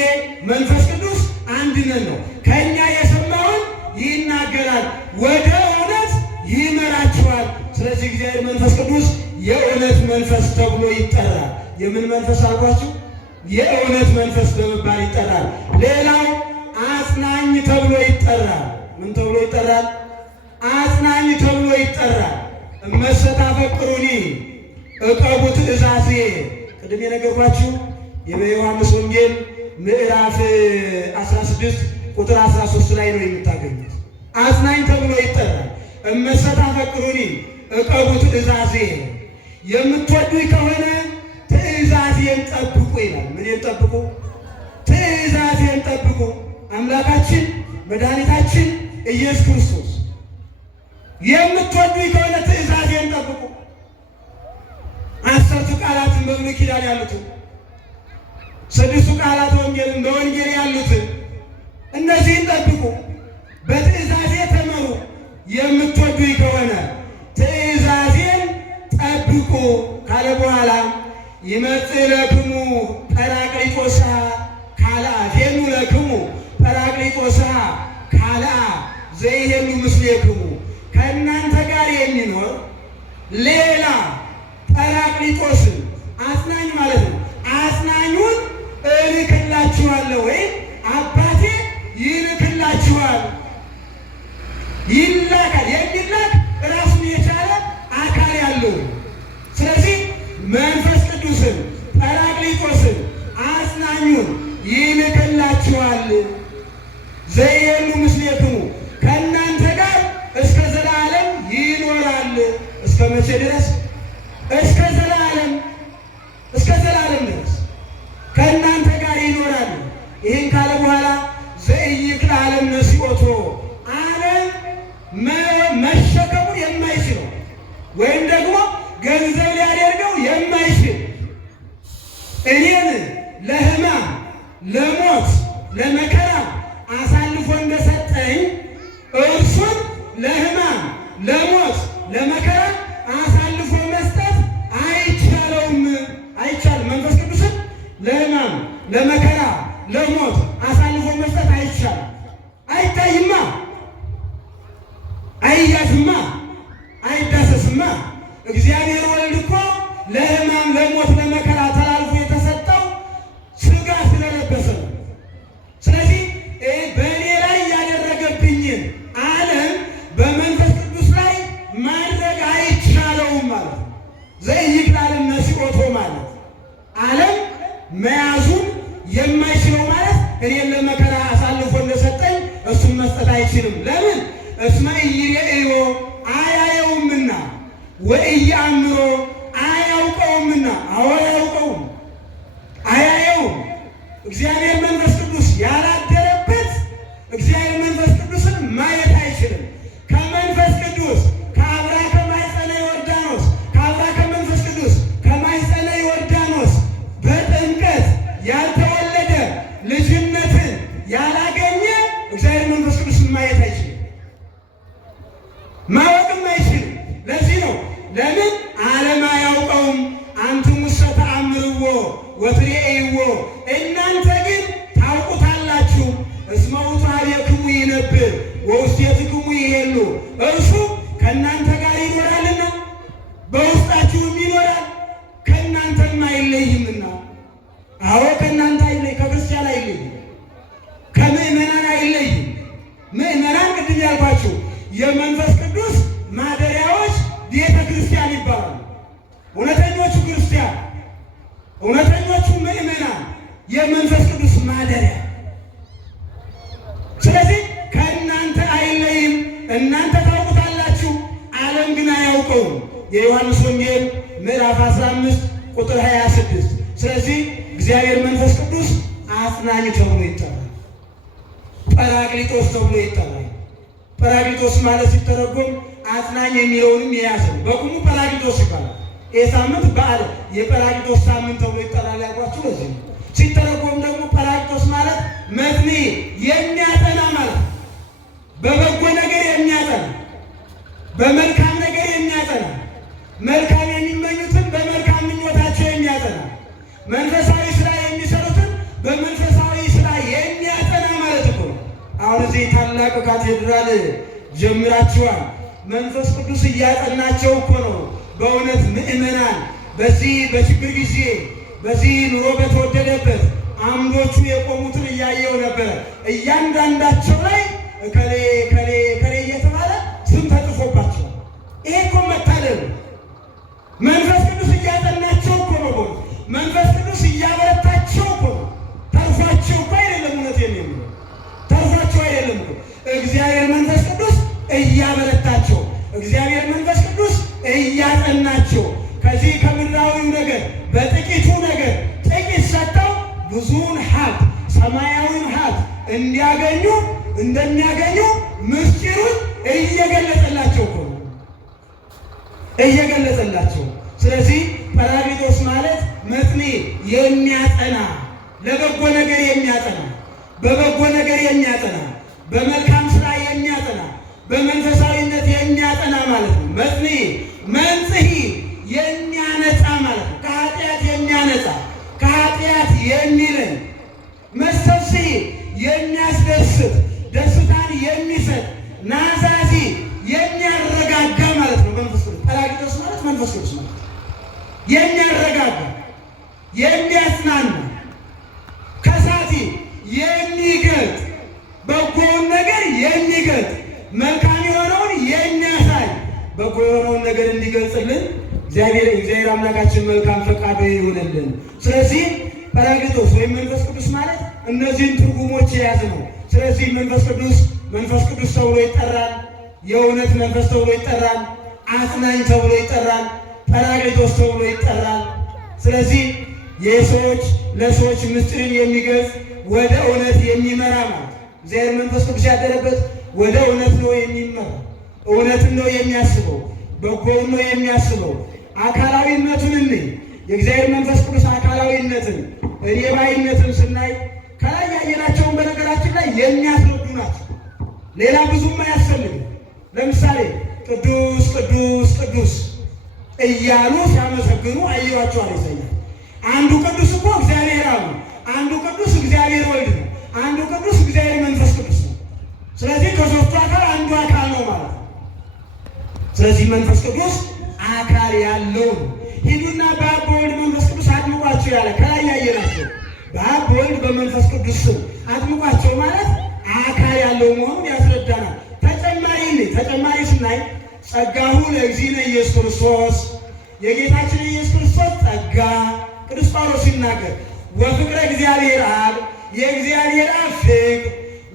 መንፈስ ቅዱስ አንድ ነን ነው። ከእኛ የሰማውን ይናገራል፣ ወደ እውነት ይመራችኋል። ስለዚህ እግዚአብሔር መንፈስ ቅዱስ የእውነት መንፈስ ተብሎ ይጠራል። የምን መንፈስ አልኳችሁ? የእውነት መንፈስ በመባል ይጠራል። ሌላው አጽናኝ ተብሎ ይጠራል። ምን ተብሎ ይጠራል? አጽናኝ ተብሎ ይጠራል። እመሰ ታፈቅሩኒ ዕቀቡ ትእዛዜ። ቅድም የነገርኳችሁ የዮሐንስ ወንጌል ምዕራፍ 16 ቁጥር 13 ላይ ነው የምታገኙት። አጽናኝ ተብሎ ይጠራል። እመሰ ታፈቅሩኒ ዕቀቡ ትእዛዜ፣ የምትወዱኝ ከሆነ ትእዛዜን ጠብቁ ይላል። ምንን ጠብቁ? ትእዛዜን ጠብቁ። አምላካችን መድኃኒታችን ኢየሱስ ክርስቶስ የምትወዱኝ ከሆነ ትእዛዜን ጠብቁ። 10ቱ ቃላትን በብሉይ ኪዳን ያሉትን 6ቱ ቃላት ወንጌልን በወንጌል ያሉትን እነዚህን ጠብቁ፣ በትእዛዜ ተመሩ። የምትወዱኝ ከሆነ ትእዛዜን ጠብቁ ካለ በኋላ ይመጽእ ለክሙ ጰራቅሊጦስ ካልአ ፌኑ ለክሙ ጰራቅሊጦስ ካልአ ዘይሄሉ ምስሌክሙ። ከእናንተ ጋር የሚኖር ሌላ ጰራቅሊጦስን አጽናኝ ማለት ነው። አጽናኙን እልክላችኋለሁ ወይም አባቴ ይልክላችኋል። ይላካል። የሚላክ ራሱን የቻለ አካል ያለው። ስለዚህ መንፈስ ቅዱስን ጰራቅሊጦስን አጽናኙን ይልክላችኋል። ዘይሄሉ ምስሌክሙ ከእናንተ ጋር እስከ ዘላለም ይኖራል። እስከ መቼ ድረስ? እስከ ዘላለም እኔን ለሕማም ለሞት ለመከራ አሳልፎ እንደሰጠኝ እርሱን ለሕማም ለሞት ለመከራ አሳልፎ መስጠት አይቻለውም። አይቻልም። መንፈስ ቅዱስን ለሕማም ለመከራ ለሞት አሳልፎ መስጠት አይቻልም። አይታይማ፣ አይያዝማ፣ አይዳሰስማ። እግዚአብሔር ወልድ እኮ ለሕማም ለሞት ለመከራ ተላልፎ የተሰጠው ሥጋ ስለለበሰ ነው። ስለዚህ በእኔ ላይ ያደረገብኝን ዓለም በመንፈስ ቅዱስ ላይ ማድረግ አይቻለውም ማለት ነው። ዘይክላል ነሲኦቶ ማለት ዓለም መያዙን የማይችለው ማለት እኔን ለመከራ አሳልፎ እንደሰጠኝ እሱን መስጠት አይችልም። ለምን? እስመ ኢይሬእዮ አያየውምና ወኢየአምሮ አያውቀውምና። አዎ አያውቀውም፣ አያየውም። እግዚአብሔር መንፈስ ቅዱስ ያላደረበት እግዚአብሔር መንፈስ ቅዱስን ማየት አይችልም። ከመንፈስ ቅዱስ ከአብራ ከማኅፀነ ዮርዳኖስ ከአብራ ከመንፈስ ቅዱስ ከማኅፀነ ዮርዳኖስ በጥምቀት ያልተወለደ ልጅነትን ያላገኘ እግዚአብሔር መንፈስ ቅዱስን ማየት አይችልም፣ ማወቅም አይችልም። ለዚህ ነው ለምን ዓለም አያውቀውም። አንትሙሰ ተአምርዎ ወትሬእይዎ፣ እናንተ ግን ታውቁታላችሁ። እስመ ውእቱ ኀቤክሙ ይነብር ወውስቴትክሙ ይሄሉ፣ እርሱ ከእናንተ ጋር ይኖራልና በውስጣችሁም ይኖራል፣ ከእናንተም አይለይምና። አዎ ከእናንተ አይለይ፣ ከክርስቲያን አይለይም፣ ከምእመናን አይለይም። ምእመናን ቅድም ያልኳችሁ የመንፈስ ቅዱስ ማደሪያዎች ቤተ ክርስቲያን ይባላሉ። እውነተኞቹ ክርስቲያን፣ እውነተኞቹ ምእመናን የመንፈስ ቅዱስ ማደሪያ። ስለዚህ ከእናንተ አይለይም፣ እናንተ ታውቁታላችሁ፣ ዓለም ግን አያውቀውም። የዮሐንስ ወንጌል ምዕራፍ 15 ቁጥር 26። ስለዚህ እግዚአብሔር መንፈስ ቅዱስ አጽናኝ ተብሎ ይጠራል፣ ጰራቅሊጦስ ተብሎ ይጠራል። ጰራቅሊጦስ ማለት ሲተረጎም አጽናኝ የሚለውንም የያዘ ነው። በቁሙ ጰራቅሊጦስ ይባላል። ይህ ሳምንት በዓል የጰራቅሊጦስ ሳምንት ተብሎ ይጠራል ያልኳችሁ ለዚህ ነው። ሲተረጎም ደግሞ ጰራቅሊጦስ ማለት መጥኒ የሚያጠና ማለት ነው። በበጎ ነገር የሚያጠና፣ በመልካም ነገር የሚያጠና፣ መልካም የሚመኙትን በመልካም ምኞታቸው የሚያጠና፣ መንፈሳዊ ስራ የሚሰሩትን በመንፈሳዊ ስራ የሚያጠና ማለት እኮ ነው። አሁን እዚህ ታላቅ ካቴድራል ጀምራችኋል። መንፈስ ቅዱስ እያጠናቸው እኮ ነው። በእውነት ምእመናን በዚህ በችግር ጊዜ በዚህ ኑሮ በተወደደበት አምዶቹ የቆሙትን እያየው ነበረ። እያንዳንዳቸው ላይ ከሌ ከሌ ከሌ እየተባለ ስም ተጽፎባቸው፣ ይሄ እኮ መታደል ነው። መንፈስ ቅዱስ እያጠናቸው እኮ ነው። መንፈስ ቅዱስ እያበረታቸው እኮ ነው። ተርፏቸው እኮ አይደለም። እውነት የሚለው ተርፏቸው አይደለም። እግዚአብሔር መንፈስ ቅዱስ እያበረታቸው፣ እግዚአብሔር መንፈስ ቅዱስ እያጠናቸው ከዚህ ከምድራዊው ነገር በጥቂቱ ነገር ጥቂት ሰጥተው ብዙውን ሀብት ሰማያዊውን ሀብት እንዲያገኙ እንደሚያገኙ ምስጢሩን እየገለጸላቸው እኮ ነው፣ እየገለጸላቸው። ስለዚህ ጰራቅሊጦስ ማለት መጥኒ የሚያጠና፣ ለበጎ ነገር የሚያጠና፣ በበጎ ነገር የሚያጠና፣ በመልካም ስራ የሚያጠና፣ በመንፈሳዊነት የሚያጠና ማለት ነው። መጥኒ መንጽሒ የሚያነጻ ማለት ነው። ከኃጢአት የሚያነጻ፣ ከኃጢአት የሚለይ፣ መስተፍሥሒ የሚያስደስት፣ ደስታን የሚሰጥ፣ ናዛዚ የሚያረጋጋ ማለት ነው። መንፈስ ቅዱስ ጰራቅሊጦስ ማለት መንፈስ ቅዱስ ማለት የሚያረጋጋ፣ የሚያጽናና፣ ከሳቲ የሚገልጥ፣ በጎውን ነገር የሚገልጥ፣ መልካም የሆነውን የሚያሳይ፣ በጎ የሆነውን ነገር እንዲገልጽልን እግዚአብሔር አምላካችን መልካም ፈቃዱ ይሆንልን። ስለዚህ ጰራቅሊጦስ ወይም መንፈስ ቅዱስ ማለት እነዚህን ትርጉሞች የያዘ ነው። ስለዚህ መንፈስ ቅዱስ ተብሎ ይጠራል። የእውነት መንፈስ ተብሎ ይጠራል። አጽናኝ ተብሎ ይጠራል። ጰራቅሊጦስ ተብሎ ይጠራል። ስለዚህ የሰዎች ለሰዎች ምስጢርን የሚገልጽ ወደ እውነት የሚመራ ማለት እግዚአብሔር መንፈስ ቅዱስ ያደረበት ወደ እውነት ነው የሚመራ፣ እውነትን ነው የሚያስበው፣ በጎውን ነው የሚያስበው። አካላዊነቱን እንይ፣ የእግዚአብሔር መንፈስ ቅዱስ አካላዊነትን እኔ ባይነትን ስናይ ከላይ ያየናቸውን በነገራችን ላይ የሚያስረዱ ናቸው። ሌላ ብዙም አያስፈልግም። ለምሳሌ ቅዱስ ቅዱስ ቅዱስ እያሉ ሲያመሰግኑ አየዋቸዋል። ይሰኛል። አንዱ ቅዱስ እኮ እግዚአብሔር አብ ነው። አንዱ ቅዱስ እግዚአብሔር ወልድ ነው። አንዱ ቅዱስ እግዚአብሔር መንፈስ ቅዱስ ነው። ስለዚህ ከሦስቱ አካል አንዱ አካል ነው ማለት ነው። ስለዚህ መንፈስ ቅዱስ አካል ያለው ነው። ሂዱና በአብ በወልድ መንፈስ ቅዱስ አጥምቋቸው ያለ ከላይ ያየናቸው በአብ በወልድ በመንፈስ ቅዱስ ስም አጥምቋቸው ማለት አካል ያለው መሆኑን ያስረዳናል። ተጨማሪ ስናይ ጸጋሁ ለእግዚእነ ኢየሱስ ክርስቶስ የጌታችን ኢየሱስ ክርስቶስ ጸጋ ቅዱስ ጳውሎስ ሲናገር ወፍቅረ እግዚአብሔር አብ የእግዚአብሔር አብ ፍቅር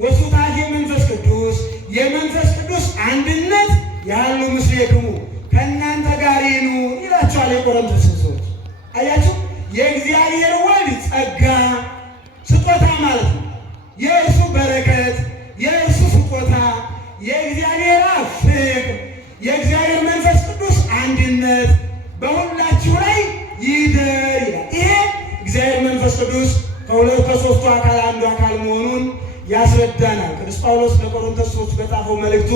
ወሱታፌ መንፈስ ቅዱስ የመንፈስ ቅዱስ አንድነት ያሉ ምስሌክሙ ከእናንተ ጋር ይኑር ይላቸዋል የቆሮንቶስ ሰዎች። አያችሁ፣ የእግዚአብሔር ወልድ ጸጋ ስጦታ ማለት ነው። የእርሱ በረከት፣ የእርሱ ስጦታ፣ የእግዚአብሔር አብ ፍቅር፣ የእግዚአብሔር መንፈስ ቅዱስ አንድነት በሁላችሁ ላይ ይደር ይላል። ይሄ እግዚአብሔር መንፈስ ቅዱስ ከሦስቱ አካል አንዱ አካል መሆኑን ያስረዳናል። ቅዱስ ጳውሎስ ለቆሮንቶስ ሰዎች በጻፈው መልእክቱ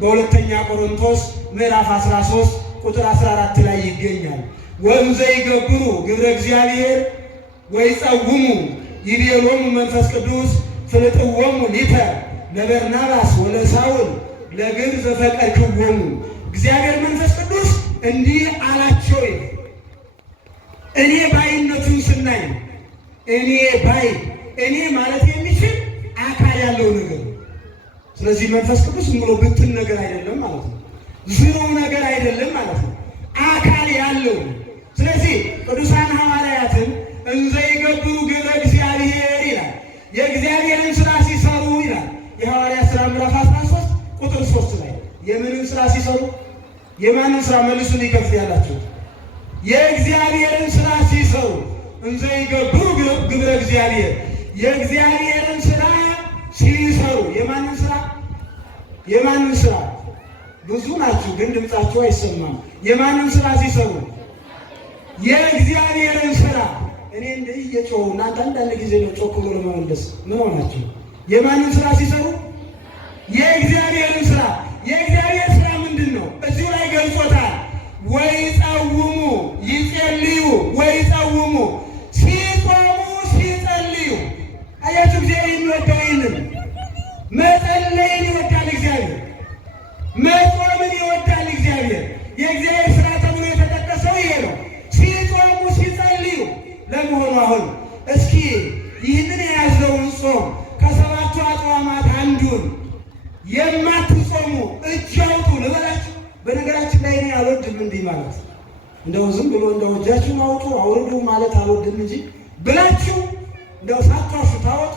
በሁለተኛ ቆሮንቶስ ምዕራፍ 13 ቁጥር 14 ላይ ይገኛል። ወእንዘ ይገብሩ ግብረ እግዚአብሔር ወይጸውሙ ይቤሎሙ መንፈስ ቅዱስ ፍልጥዎሙ ሊተ ለበርናባስ ወለሳውል ለግብር ዘፈቀድክዎሙ። እግዚአብሔር መንፈስ ቅዱስ እንዲህ አላቸው። እኔ ባይነቱን ስናይ እኔ ማለት የሚችል አካል ያለው ነገር። ስለዚህ መንፈስ ቅዱስ ብሎ ብትን ነገር አይደለም ማለት ነው። ዝሮ ነገር አይደለም ማለት ነው። አካል ያለው። ስለዚህ ቅዱሳን ሐዋርያትን እንዘ ይገብሩ ግብረ እግዚአብሔር ይላል። የእግዚአብሔርን ስራ ሲሰሩ ይላል። የሐዋርያት ሥራ ምዕራፍ 13 ቁጥር 3 ላይ የምንን ስራ ሲሰሩ? የማንን ስራ? መልሱን ይከፍት ያላችሁ የእግዚአብሔርን ስራ ሲሰሩ እንዘ ይገብሩ ግብረ እግዚአብሔር የእግዚአብሔርን ስራ ሲሰሩ። የማንን ስራ? ብዙ ናችሁ ግን ድምጻችሁ አይሰማም። የማንን ስራ ሲሰሩ? የእግዚአብሔርን ስራ። እኔ እንደዚህ እየጮሁ እናንተ አንዳንድ ጊዜ ነው ጮክ ብሎ ለመመለስ ምን ሆናችሁ? የማንን ስራ ሲሰሩ? የእግዚአብሔርን ስራ። የእግዚአብሔር ስራ ምንድን ነው? እዚሁ ላይ ገልጾታል። ወይጸውሙ ይጸልዩ ወይጸውሙ ሲጾሙ ሲጸልዩ። አያችሁ፣ እግዚአብሔር የሚወደው ይህንን መጸለይን ይወዳል። እግዚአብሔር መጾምን ይወዳል። እግዚአብሔር የእግዚአብሔር ስራ ተብሎ የተጠቀሰው ይሄ ነው። ሲጾሙ ሲጸልዩ። ለመሆኑ አሁን እስኪ ይህንን የያዝነውን ጾም ከሰባቱ አጽዋማት አንዱን የማትጾሙ እጅ አውጡ ልበላችሁ። በነገራችን ላይ እኔ አልወድም እንዲህ ማለት እንደው ዝም ብሎ እንደው እጃችሁን አውጡ አውርዱ ማለት አልወድም እንጂ ብላችሁ እንደው ሳትዋሹ ታወጡ።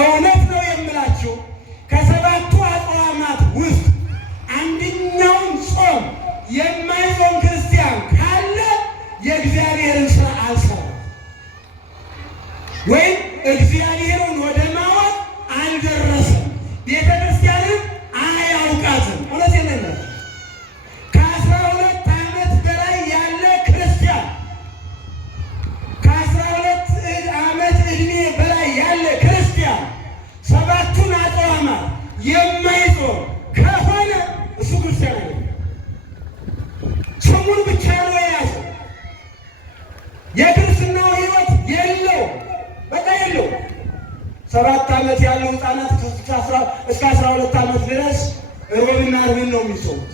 እውነት ነው የምላችሁ ከሰባቱ አጽዋማት ውስጥ አንደኛውን ጾም የማይጾም ክርስቲያን ካለ የእግዚአብሔርን ስራ አልሰራም ወይም እግዚአብሔርን ወደ ማወቅ አልደረሰም። ቤተ ክርስቲያንም አያውቃትም። እውነት የለም። ከ12 ዓመት በላይ ያለ ክርስቲያን ከ12 ዓመት ዕድሜ በላይ ያለ ክርስቲያን ሰባቱን አጽዋማት የማይጾም ከሆነ እሱ ክርስቲያን አይደለም። ስሙን ብቻ ነው የያዘው። የክርስትናው ሕይወት የለው፣ በቃ የለው። 7 ዓመት ያሉ ሕፃናት እስከ 12 ዓመት ድረስ ሮብና ዓርብን ነው የሚጾሙት።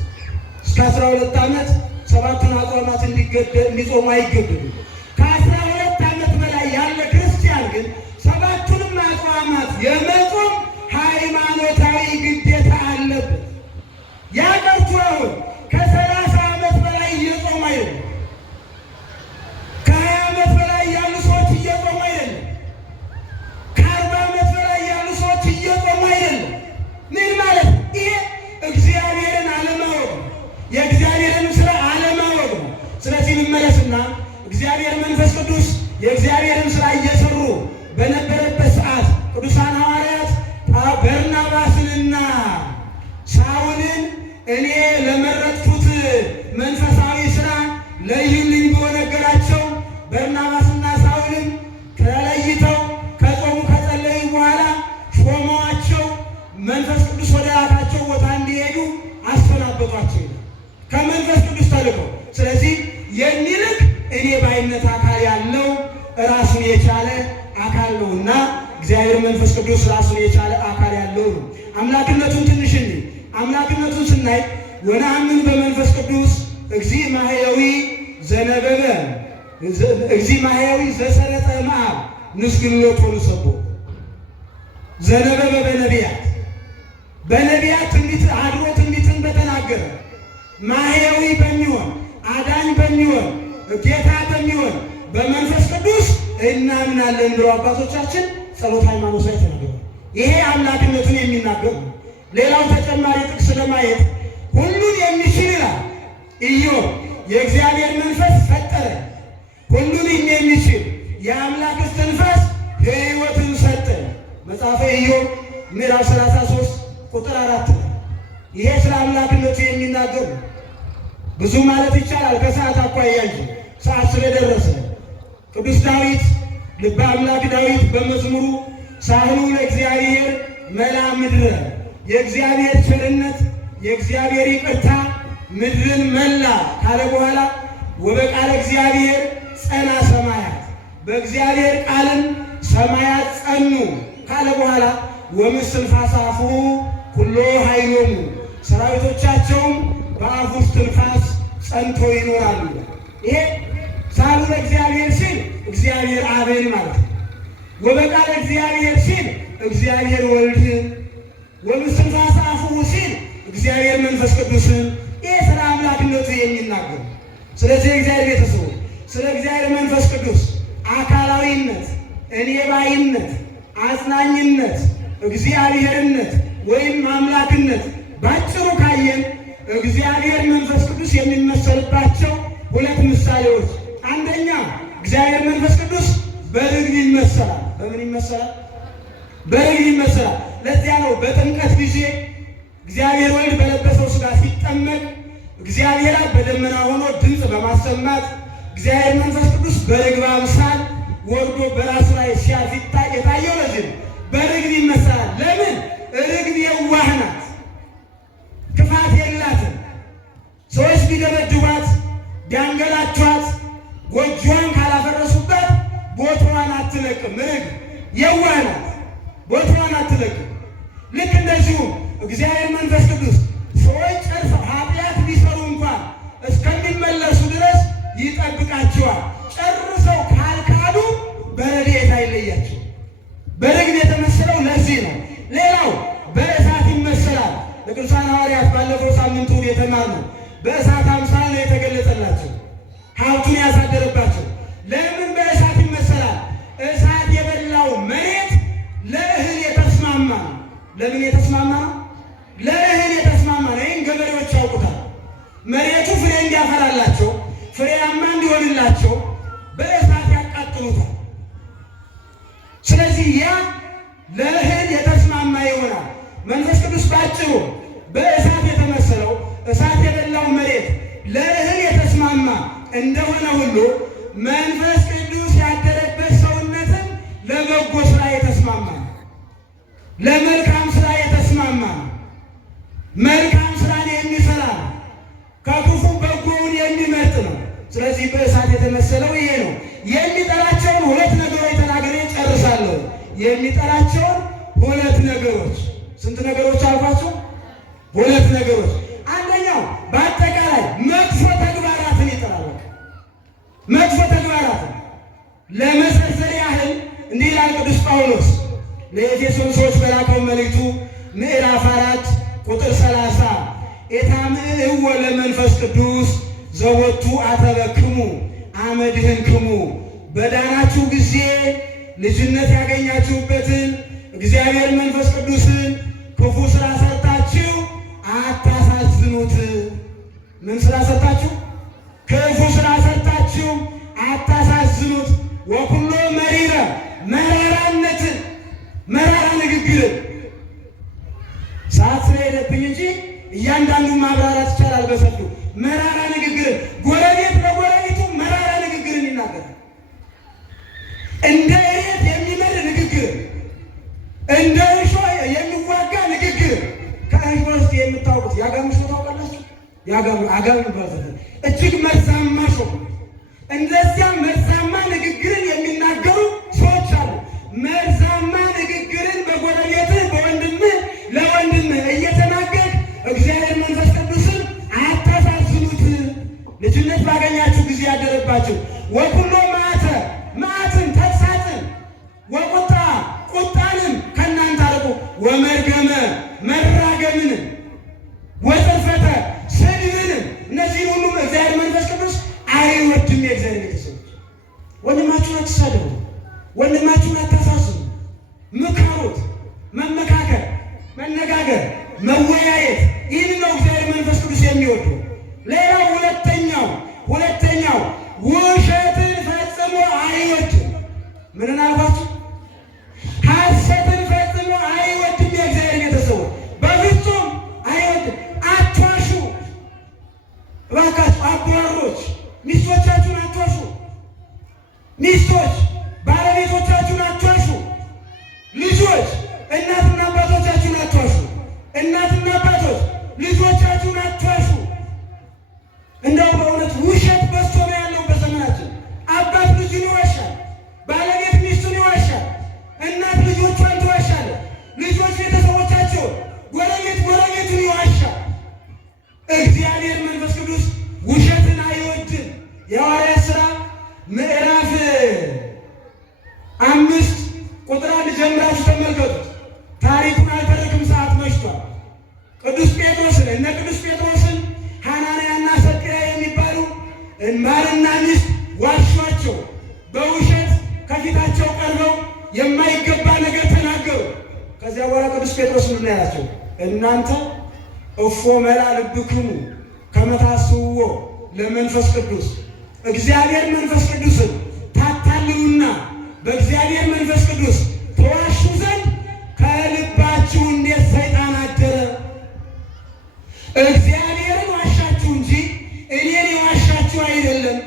እስከ 12 ዓመት ሰባቱን አጽዋማት እንዲጾሙ አይገደዱም። ከ12 ዓመት በላይ ያለ ክርስቲያን ግን ሰባቱንም አጽዋማት የመጾም ሃይማኖታዊ ግዴታ አለበት። ያቀርቱ አሁን ከ30 ዓመት በላይ እየጾሙ አይደለም። ከ20 ዓመት በላይ ያሉ ሰዎች እየጾሙ አይደለም። ከ40 ዓመት በላይ ያሉ ሰዎች እየጾሙ አይደለም። ምን ማለት ነው? ይሄ እግዚአብሔርን አለማወቅ ነው። የእግዚአብሔርን ስራ አለማወቅ ነው። ስለዚህ እንመለስና እግዚአብሔር መንፈስ ቅዱስ የእግዚአብሔርን ስራ እየሰሩ በነበረበት ሰዓት ቅዱሳን ሐዋርያት በርናባስንና ሳውልን እኔ ለመረጥኩት መንፈሳዊ ስራ ለዩልኝ ብሎ ነገራቸው። ራሱን የቻለ አካል ነውና እግዚአብሔር መንፈስ ቅዱስ ራሱን የቻለ አካል ያለው ነው። አምላክነቱን ትንሽ አምላክነቱን ስናይ ወነአምን በመንፈስ ቅዱስ እግዚእ ማሕየዊ ዘነበበ እግዚእ ማሕየዊ ዘሰረጸ እምአብ ንስግድሎቱ ንሰብሖ ዘነበበ በነቢያት ትንቢት አድሮ ትንቢትን በተናገረ ማሕየዊ በሚሆን አዳኝ በሚሆን ጌታ በሚሆን በመንፈስ ቅዱስ እናምናለን ብለው አባቶቻችን ጸሎተ ሃይማኖት ላይ ተናግረዋል። ይሄ አምላክነቱን የሚናገር ነው። ሌላው ተጨማሪ ጥቅስ ለማየት ሁሉን የሚችል ይላል ኢዮብ የእግዚአብሔር መንፈስ ፈጠረ፣ ሁሉን የሚችል የአምላክ እስትንፋስ ሕይወትን ሰጠ። መጽሐፈ ኢዮብ ምዕራፍ 33 ቁጥር 4 ነው። ይሄ ስለ አምላክነቱ የሚናገር ነው። ብዙ ማለት ይቻላል ከሰዓት አኳያ እንጂ ሰዓት ስለደረሰ ቅዱስ ዳዊት ልበ አምላክ ዳዊት በመዝሙሩ ሳህሉ ለእግዚአብሔር መላ ምድረ የእግዚአብሔር ቸርነት የእግዚአብሔር ይቅርታ ምድርን መላ ካለ በኋላ ወበቃለ እግዚአብሔር ጸና ሰማያት በእግዚአብሔር ቃልም ሰማያት ጸኑ ካለ በኋላ ወምስንፋሰ አፉሁ ኩሎ ኃይሎሙ ሰራዊቶቻቸውም በአፉ እስትንፋስ ጸንተው ይኖራሉ። ይሄ ሳህሉ ለእግዚአብሔር ሲል እግዚአብሔር አብን ማለት ነው። ወበቃለ እግዚአብሔር ሲል እግዚአብሔር ወልድን፣ ወምስንፋሰ አፉሁ ሲል እግዚአብሔር መንፈስ ቅዱስን። ይሄ ስለ አምላክነቱ የሚናገር። ስለዚህ እግዚአብሔር ቤተሰቦች ስለ እግዚአብሔር መንፈስ ቅዱስ አካላዊነት፣ እኔ ባይነት፣ አጽናኝነት፣ እግዚአብሔርነት ወይም አምላክነት ባጭሩ ካየን እግዚአብሔር መንፈስ ቅዱስ የሚመሰልባቸው ሁለት ምሳሌዎች፣ አንደኛ እግዚአብሔር መንፈስ ቅዱስ በርግብ ይመሰላል። በምን ይመሰላል? በርግብ ይመሰላል። ለዚያ ነው በጥምቀት ጊዜ እግዚአብሔር ወልድ በለበሰው ሥጋ ሲጠመቅ እግዚአብሔር አብ በደመና ሆኖ ድምፅ በማሰማት እግዚአብሔር መንፈስ ቅዱስ በርግብ አምሳል ወርዶ በራሱ ላይ ሲያርፍ የታየው ለዚህ ነው። በርግብ ይመሰላል። ለምን? ርግብ የዋህ ናት፣ ክፋት የላትም። ሰዎች ቢደበድቧት ቢያንገላቿት ጎጆዋን ካላፈረሱበት ቦታዋን አትለቅም። ርግብ የዋህ ናት፣ ቦታዋን አትለቅም። ልክ እንደዚሁ እግዚአብሔር መንፈስ ቅዱስ ሰዎች ጨርሰው ኃጢአት ቢሰሩ እንኳን እስከሚመለሱ ድረስ ይጠብቃቸዋል። ጨርሰው ካልካዱ በረድኤት አይለያቸው። በርግብ የተመሰለው ለዚህ ነው። ሌላው በእሳት ይመሰላል። ለቅዱሳን ሐዋርያት ባለፈው ሳምንቱ የተማርነው በእሳት አምሳል ነው የተገለጸላቸው፣ ሀብቱን ያሳደረባቸው። ለምን በእሳት ይመሰላል? እሳት የበላው መሬት ለእህል የተስማማ ነው። ለምን የተስማማ ነው? ለእህል የተስማማ ነው። ይህን ገበሬዎች ያውቁታል። መሬቱ ፍሬ እንዲያፈራላቸው ፍሬያማ እንዲሆንላቸው በእሳት ያቃጥሉታል። ስለዚህ ያ ለእህል የተስማማ ይሆናል። መንፈስ ቅዱስ ባጭሩ በእሳት የተመሰለው እሳት የበላው መሬት ለእህል የተስማማ እንደሆነ ሁሉ መንፈስ ቅዱስ ያደረበት ሰውነትም ለበጎ ስራ የተስማማ ነው። ለመልካም ስራ የተስማማ ነው። መልካም ስራን የሚሰራ ነው። ከክፉ በጎውን የሚመርጥ ነው። ስለዚህ በእሳት የተመሰለው ይሄ ነው። የሚጠላቸውን ሁለት ነገሮች ተናግሬ ጨርሳለሁ። የሚጠላቸውን ሁለት ነገሮች። ስንት ነገሮች አልኳቸው? ሁለት ነገሮች። አንደኛው በአጠቃላይ መጥፎ ተግባራትን ይጠላል። መጥፎ ተግባራትን ለመዘርዘር ያህል እንዲህ ይላል ቅዱስ ጳውሎስ ለኤፌሶን ሰዎች በላከው መልእክቱ ምዕራፍ 4 ቁጥር 30 ኤታምዕዎ ለመንፈስ ቅዱስ ዘወቱ አተበክሙ አመድህንክሙ በዳናችሁ ጊዜ ልጅነት ያገኛችሁበትን እግዚአብሔር መንፈስ ቅዱስን ክፉ ስራ ሰርታችሁ አታሳዝኑት። ምን ስራ ሰርታችሁ? ክፉ ስራ ሰርታችሁ አታሳዝኑት። ወኩሎ መሪረ መራራነትን፣ መራራ ንግግርን ሰዓት ስለሄደብኝ እንጂ እያንዳንዱ ማብራራት ይቻላል በሰፊው። መራራ ንግግርን፣ ጎረቤት ለጎረቤቱ መራራ ንግግርን ይናገራል። እንደ እሬት የሚመር ንግግር፣ እንደ እርሾ የሚዋጋ ንግግር። ከእርሾ ውስጥ የምታውቁት የአጋም እሾህ ታውቃላችሁ? አጋም ይባላል። እጅግ መርዛማ እሾህ። እንደዚያ መርዛማ ንግግርን የሚናገር ወቁጣ ቁጣንም ከእናንተ አርቁ፣ ወመርገመ መራገምን፣ ወጽንፈተ ስድብንም እነዚህን ሁሉም እግዚአብሔር መንፈስ ቅዱስ አይወድም። የእግዚአብሔር ቤተሰቦች ወንድማችሁን አትሳደቡ፣ ወንድማችሁን አታሳዝኑ፣ ምከሩት። መመካከር፣ መነጋገር፣ መወያየት ይህን ነው እግዚአብሔር መንፈስ ቅዱስ የሚወደው። ሌላው ሁለተኛው ውሸትን ፈጽሞ አይወድም። ምንን አልኳችሁ? ሐሰትን ፈጽሞ አይወድም። የእግዚአብሔር ቤተሰቦች በፍጹም አይወድም። አትዋሹ እባካችሁ። አባሮች ሚስቶቻችሁን አትዋሹ። ሚስቶች ባለቤቶቻችሁን አትዋሹ። ልጆች እናትና አባቶቻችሁን አትዋሹ። እናትና አባቶች ልጆቻችሁን አትዋሹ። እንደው በእውነት ውሸት በዝቶ ነው ያለው በዘመናችን። አባት ልጁን ይዋሻል፣ ባለቤት ሚስቱን ይዋሻል፣ እናት ልጆቿን ትዋሻለች፣ ልጆች ቤተሰቦቻቸውን፣ ጎረቤቱን ይዋሻል። እግዚአብሔር መንፈስ ቅዱስ ውሸትን አይወድም። የሐዋርያት ሥራ ምዕራፍ 5 ቁጥር 1 ጀምራችሁ ተመልከቱት። ታሪኩን አልተርክም፣ ሰዓት መሽቷል። ቅዱስ ጴጥሮስን ሐናንያና ሰጲራ የሚባሉ ባልና ሚስት ዋሿቸው። በውሸት ከፊታቸው ቀርበው የማይገባ ነገር ተናገሩ። ከዚያ በኋላ ቅዱስ ጴጥሮስ ምን ያላቸው? እናንተ እፎ መላ ልብክሙ ከመ ታስውዎ ለመንፈስ ቅዱስ፣ እግዚአብሔር መንፈስ ቅዱስን ታታልሉና በእግዚአብሔር መንፈስ ቅዱስ ተዋሹ ዘንድ ከልባችሁ እንዴት ሰይጣን አደረ? እግዚአብሔርን ዋሻችሁ እንጂ እኔን የዋሻችሁ አይደለም።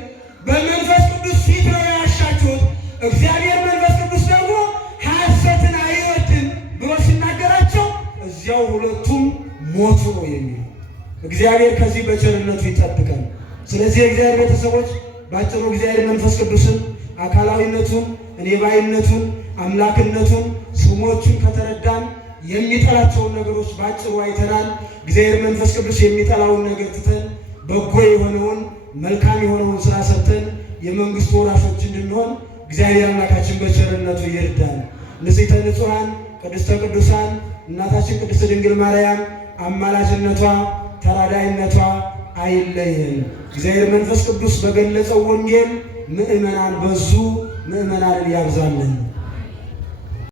በመንፈስ ቅዱስ ፊት ነው የዋሻችሁት። እግዚአብሔር መንፈስ ቅዱስ ደግሞ ሐሰትን አይወድም ብሎ ሲናገራቸው እዚያው ሁለቱም ሞቱ ነው የሚለው። እግዚአብሔር ከዚህ በቸርነቱ ይጠብቀን። ስለዚህ የእግዚአብሔር ቤተሰቦች ባጭሩ እግዚአብሔር መንፈስ ቅዱስን አካላዊነቱን፣ እኔ ባይነቱን፣ አምላክነቱን፣ ስሞቹን ከተረዳን የሚጠላቸውን ነገሮች ባጭሩ አይተናል። እግዚአብሔር መንፈስ ቅዱስ የሚጠላውን ነገር ትተን በጎ የሆነውን መልካም የሆነውን ስራ ሰርተን የመንግስቱ ወራሾች እንድንሆን እግዚአብሔር አምላካችን በቸርነቱ ይርዳን። ንጽሕተ ንጹሐን ቅድስተ ቅዱሳን እናታችን ቅድስት ድንግል ማርያም አማላጅነቷ ተራዳይነቷ አይለየን። እግዚአብሔር መንፈስ ቅዱስ በገለጸው ወንጌል ምእመናን በዙ፣ ምእመናንን ያብዛልን።